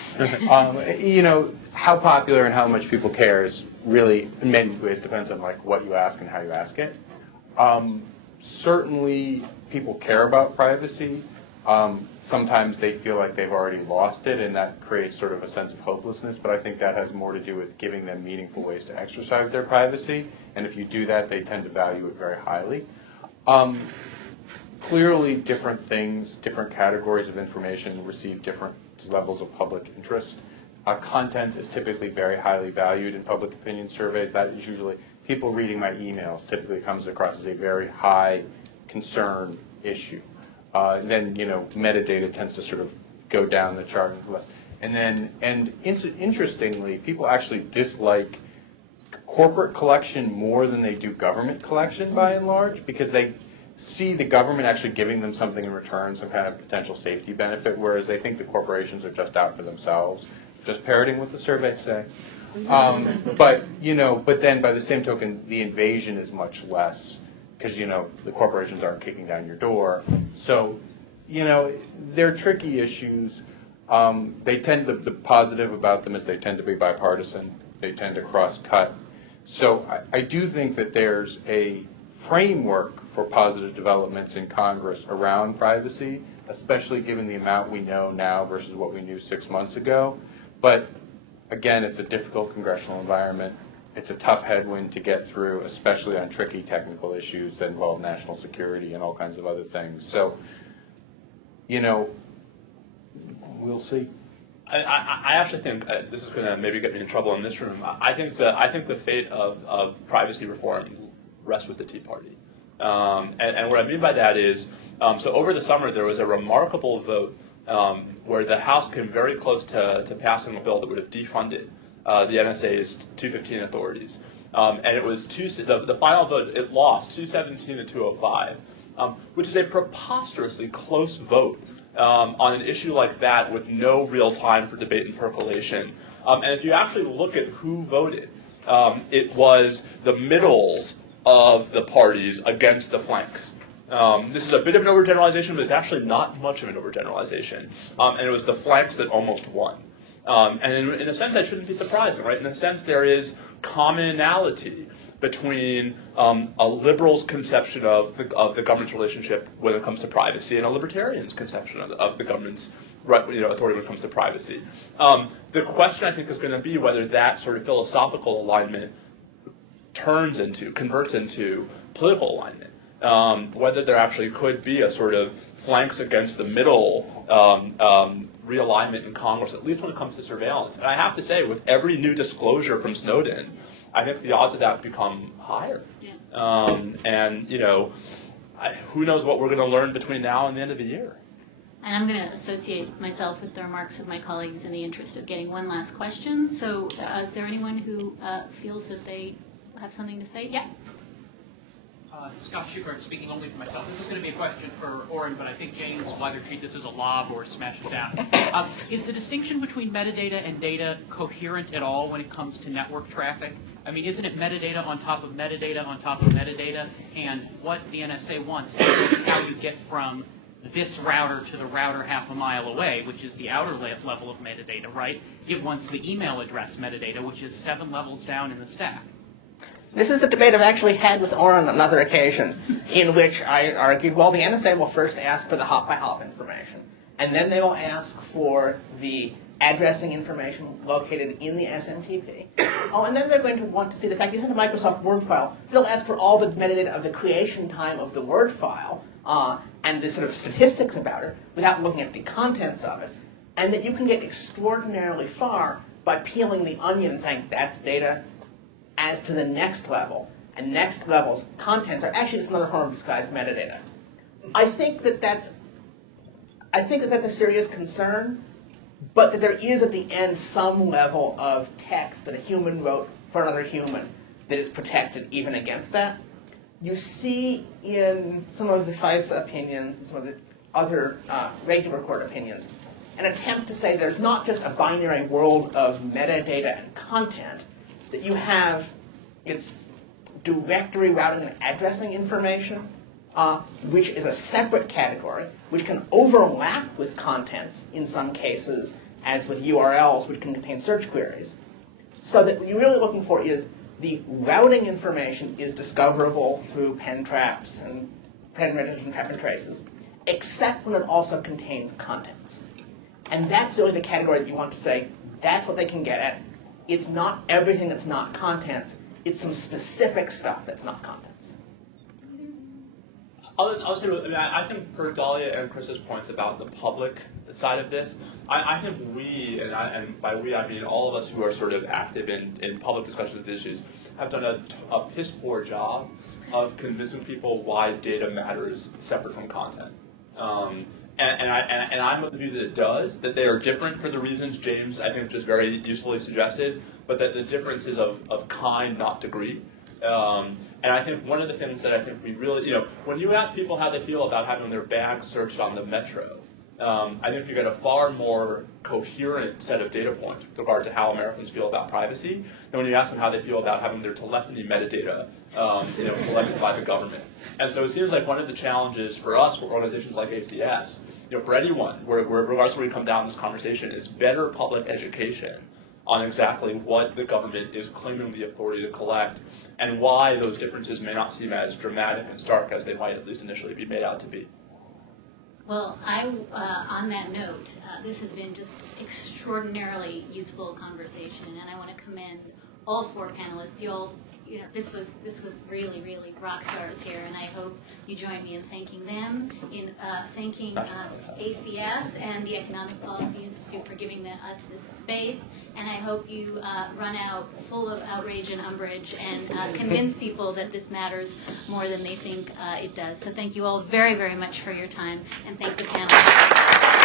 you. How popular and how much people care is really, in many ways, depends on like what you ask and how you ask it. Certainly, people care about privacy. Sometimes they feel like they've already lost it, and that creates sort of a sense of hopelessness. But I think that has more to do with giving them meaningful ways to exercise their privacy. And if you do that, they tend to value it very highly. Clearly, different things, different categories of information receive different levels of public interest. Content is typically very highly valued in public opinion surveys. That is usually people reading my emails typically comes across as a very high concern issue. Then metadata tends to sort of go down the chart less. And interestingly, people actually dislike corporate collection more than they do government collection by and large, because they see the government actually giving them something in return, some kind of potential safety benefit, whereas they think the corporations are just out for themselves. Just parroting what the surveys say. But then by the same token, the invasion is much less because, the corporations aren't kicking down your door. So, they're tricky issues. The positive about them is they tend to be bipartisan. They tend to cross-cut. So I do think that there's a framework for positive developments in Congress around privacy, especially given the amount we know now versus what we knew 6 months ago. But again, it's a difficult congressional environment. It's a tough headwind to get through, especially on tricky technical issues that involve national security and all kinds of other things. So, we'll see. I actually think this is going to maybe get me in trouble in this room. I think the fate of privacy reform rests with the Tea Party. And what I mean by that is, so over the summer there was a remarkable vote where the House came very close to passing a bill that would have defunded the NSA's 215 authorities. And it was the final vote, it lost 217 to 205, which is a preposterously close vote on an issue like that with no real time for debate and percolation. And if you actually look at who voted, it was the middles of the parties against the flanks. This is a bit of an overgeneralization, but it's actually not much of an overgeneralization. And it was the flanks that almost won. And in a sense, that shouldn't be surprising, right? In a sense, there is commonality between a liberal's conception of the government's relationship when it comes to privacy and a libertarian's conception of the government's authority when it comes to privacy. The question, I think, is going to be whether that sort of philosophical alignment converts into political alignment. Whether there actually could be a sort of flanks against the middle realignment in Congress, at least when it comes to surveillance. And I have to say, with every new disclosure from Snowden, I think the odds of that become higher. Yeah. And who knows what we're going to learn between now and the end of the year. And I'm going to associate myself with the remarks of my colleagues in the interest of getting one last question. So is there anyone who feels that they have something to say? Yeah. Scott Schubert, speaking only for myself. This is going to be a question for Oren, but I think James will either treat this as a lob or smash it down. Is the distinction between metadata and data coherent at all when it comes to network traffic? I mean, isn't it metadata on top of metadata on top of metadata? And what the NSA wants is how you get from this router to the router half a mile away, which is the outer level of metadata, right? It wants the email address metadata, which is 7 levels down in the stack. This is a debate I've actually had with Oren on another occasion, in which I argued, well, the NSA will first ask for the hop-by-hop information, and then they will ask for the addressing information located in the SMTP. And then they're going to want to see the fact you send a Microsoft Word file, so they'll ask for all the metadata of the creation time of the Word file and the sort of statistics about it without looking at the contents of it, and that you can get extraordinarily far by peeling the onion and saying that's data as to the next level, and next level's contents are actually just another form of disguised metadata. I think that that's a serious concern, but that there is at the end some level of text that a human wrote for another human that is protected even against that. You see in some of the FISA opinions and some of the other regular court opinions an attempt to say there's not just a binary world of metadata and content, that you have its directory routing and addressing information, which is a separate category, which can overlap with contents in some cases, as with URLs, which can contain search queries. So that what you're really looking for is the routing information is discoverable through pen traps and pen registers and trap and traces, except when it also contains contents. And that's really the category that you want to say, that's what they can get at. It's not everything that's not contents. It's some specific stuff that's not contents. I'll say, I think per Dahlia and Chris's points about the public side of this, I think we, and by we I mean all of us who are sort of active in public discussions of issues, have done a piss poor job of convincing people why data matters separate from content. And I'm of the view that it does, that they are different for the reasons James, I think, just very usefully suggested, but that the difference is of kind, not degree. And I think one of the things that I think we really, when you ask people how they feel about having their bags searched on the metro, I think you get a far more coherent set of data points with regard to how Americans feel about privacy than when you ask them how they feel about having their telephony metadata collected by the government. And so it seems like one of the challenges for us, for organizations like ACS, for anyone, regardless of where we come down in this conversation, is better public education on exactly what the government is claiming the authority to collect and why those differences may not seem as dramatic and stark as they might at least initially be made out to be. Well, on that note, this has been just extraordinarily useful conversation, and I want to commend all four panelists. This was really, really rock stars here, and I hope you join me in thanking them, in thanking ACS and the Economic Policy Institute for giving us this space, and I hope you run out full of outrage and umbrage and convince people that this matters more than they think it does. So thank you all very, very much for your time, and thank the panel.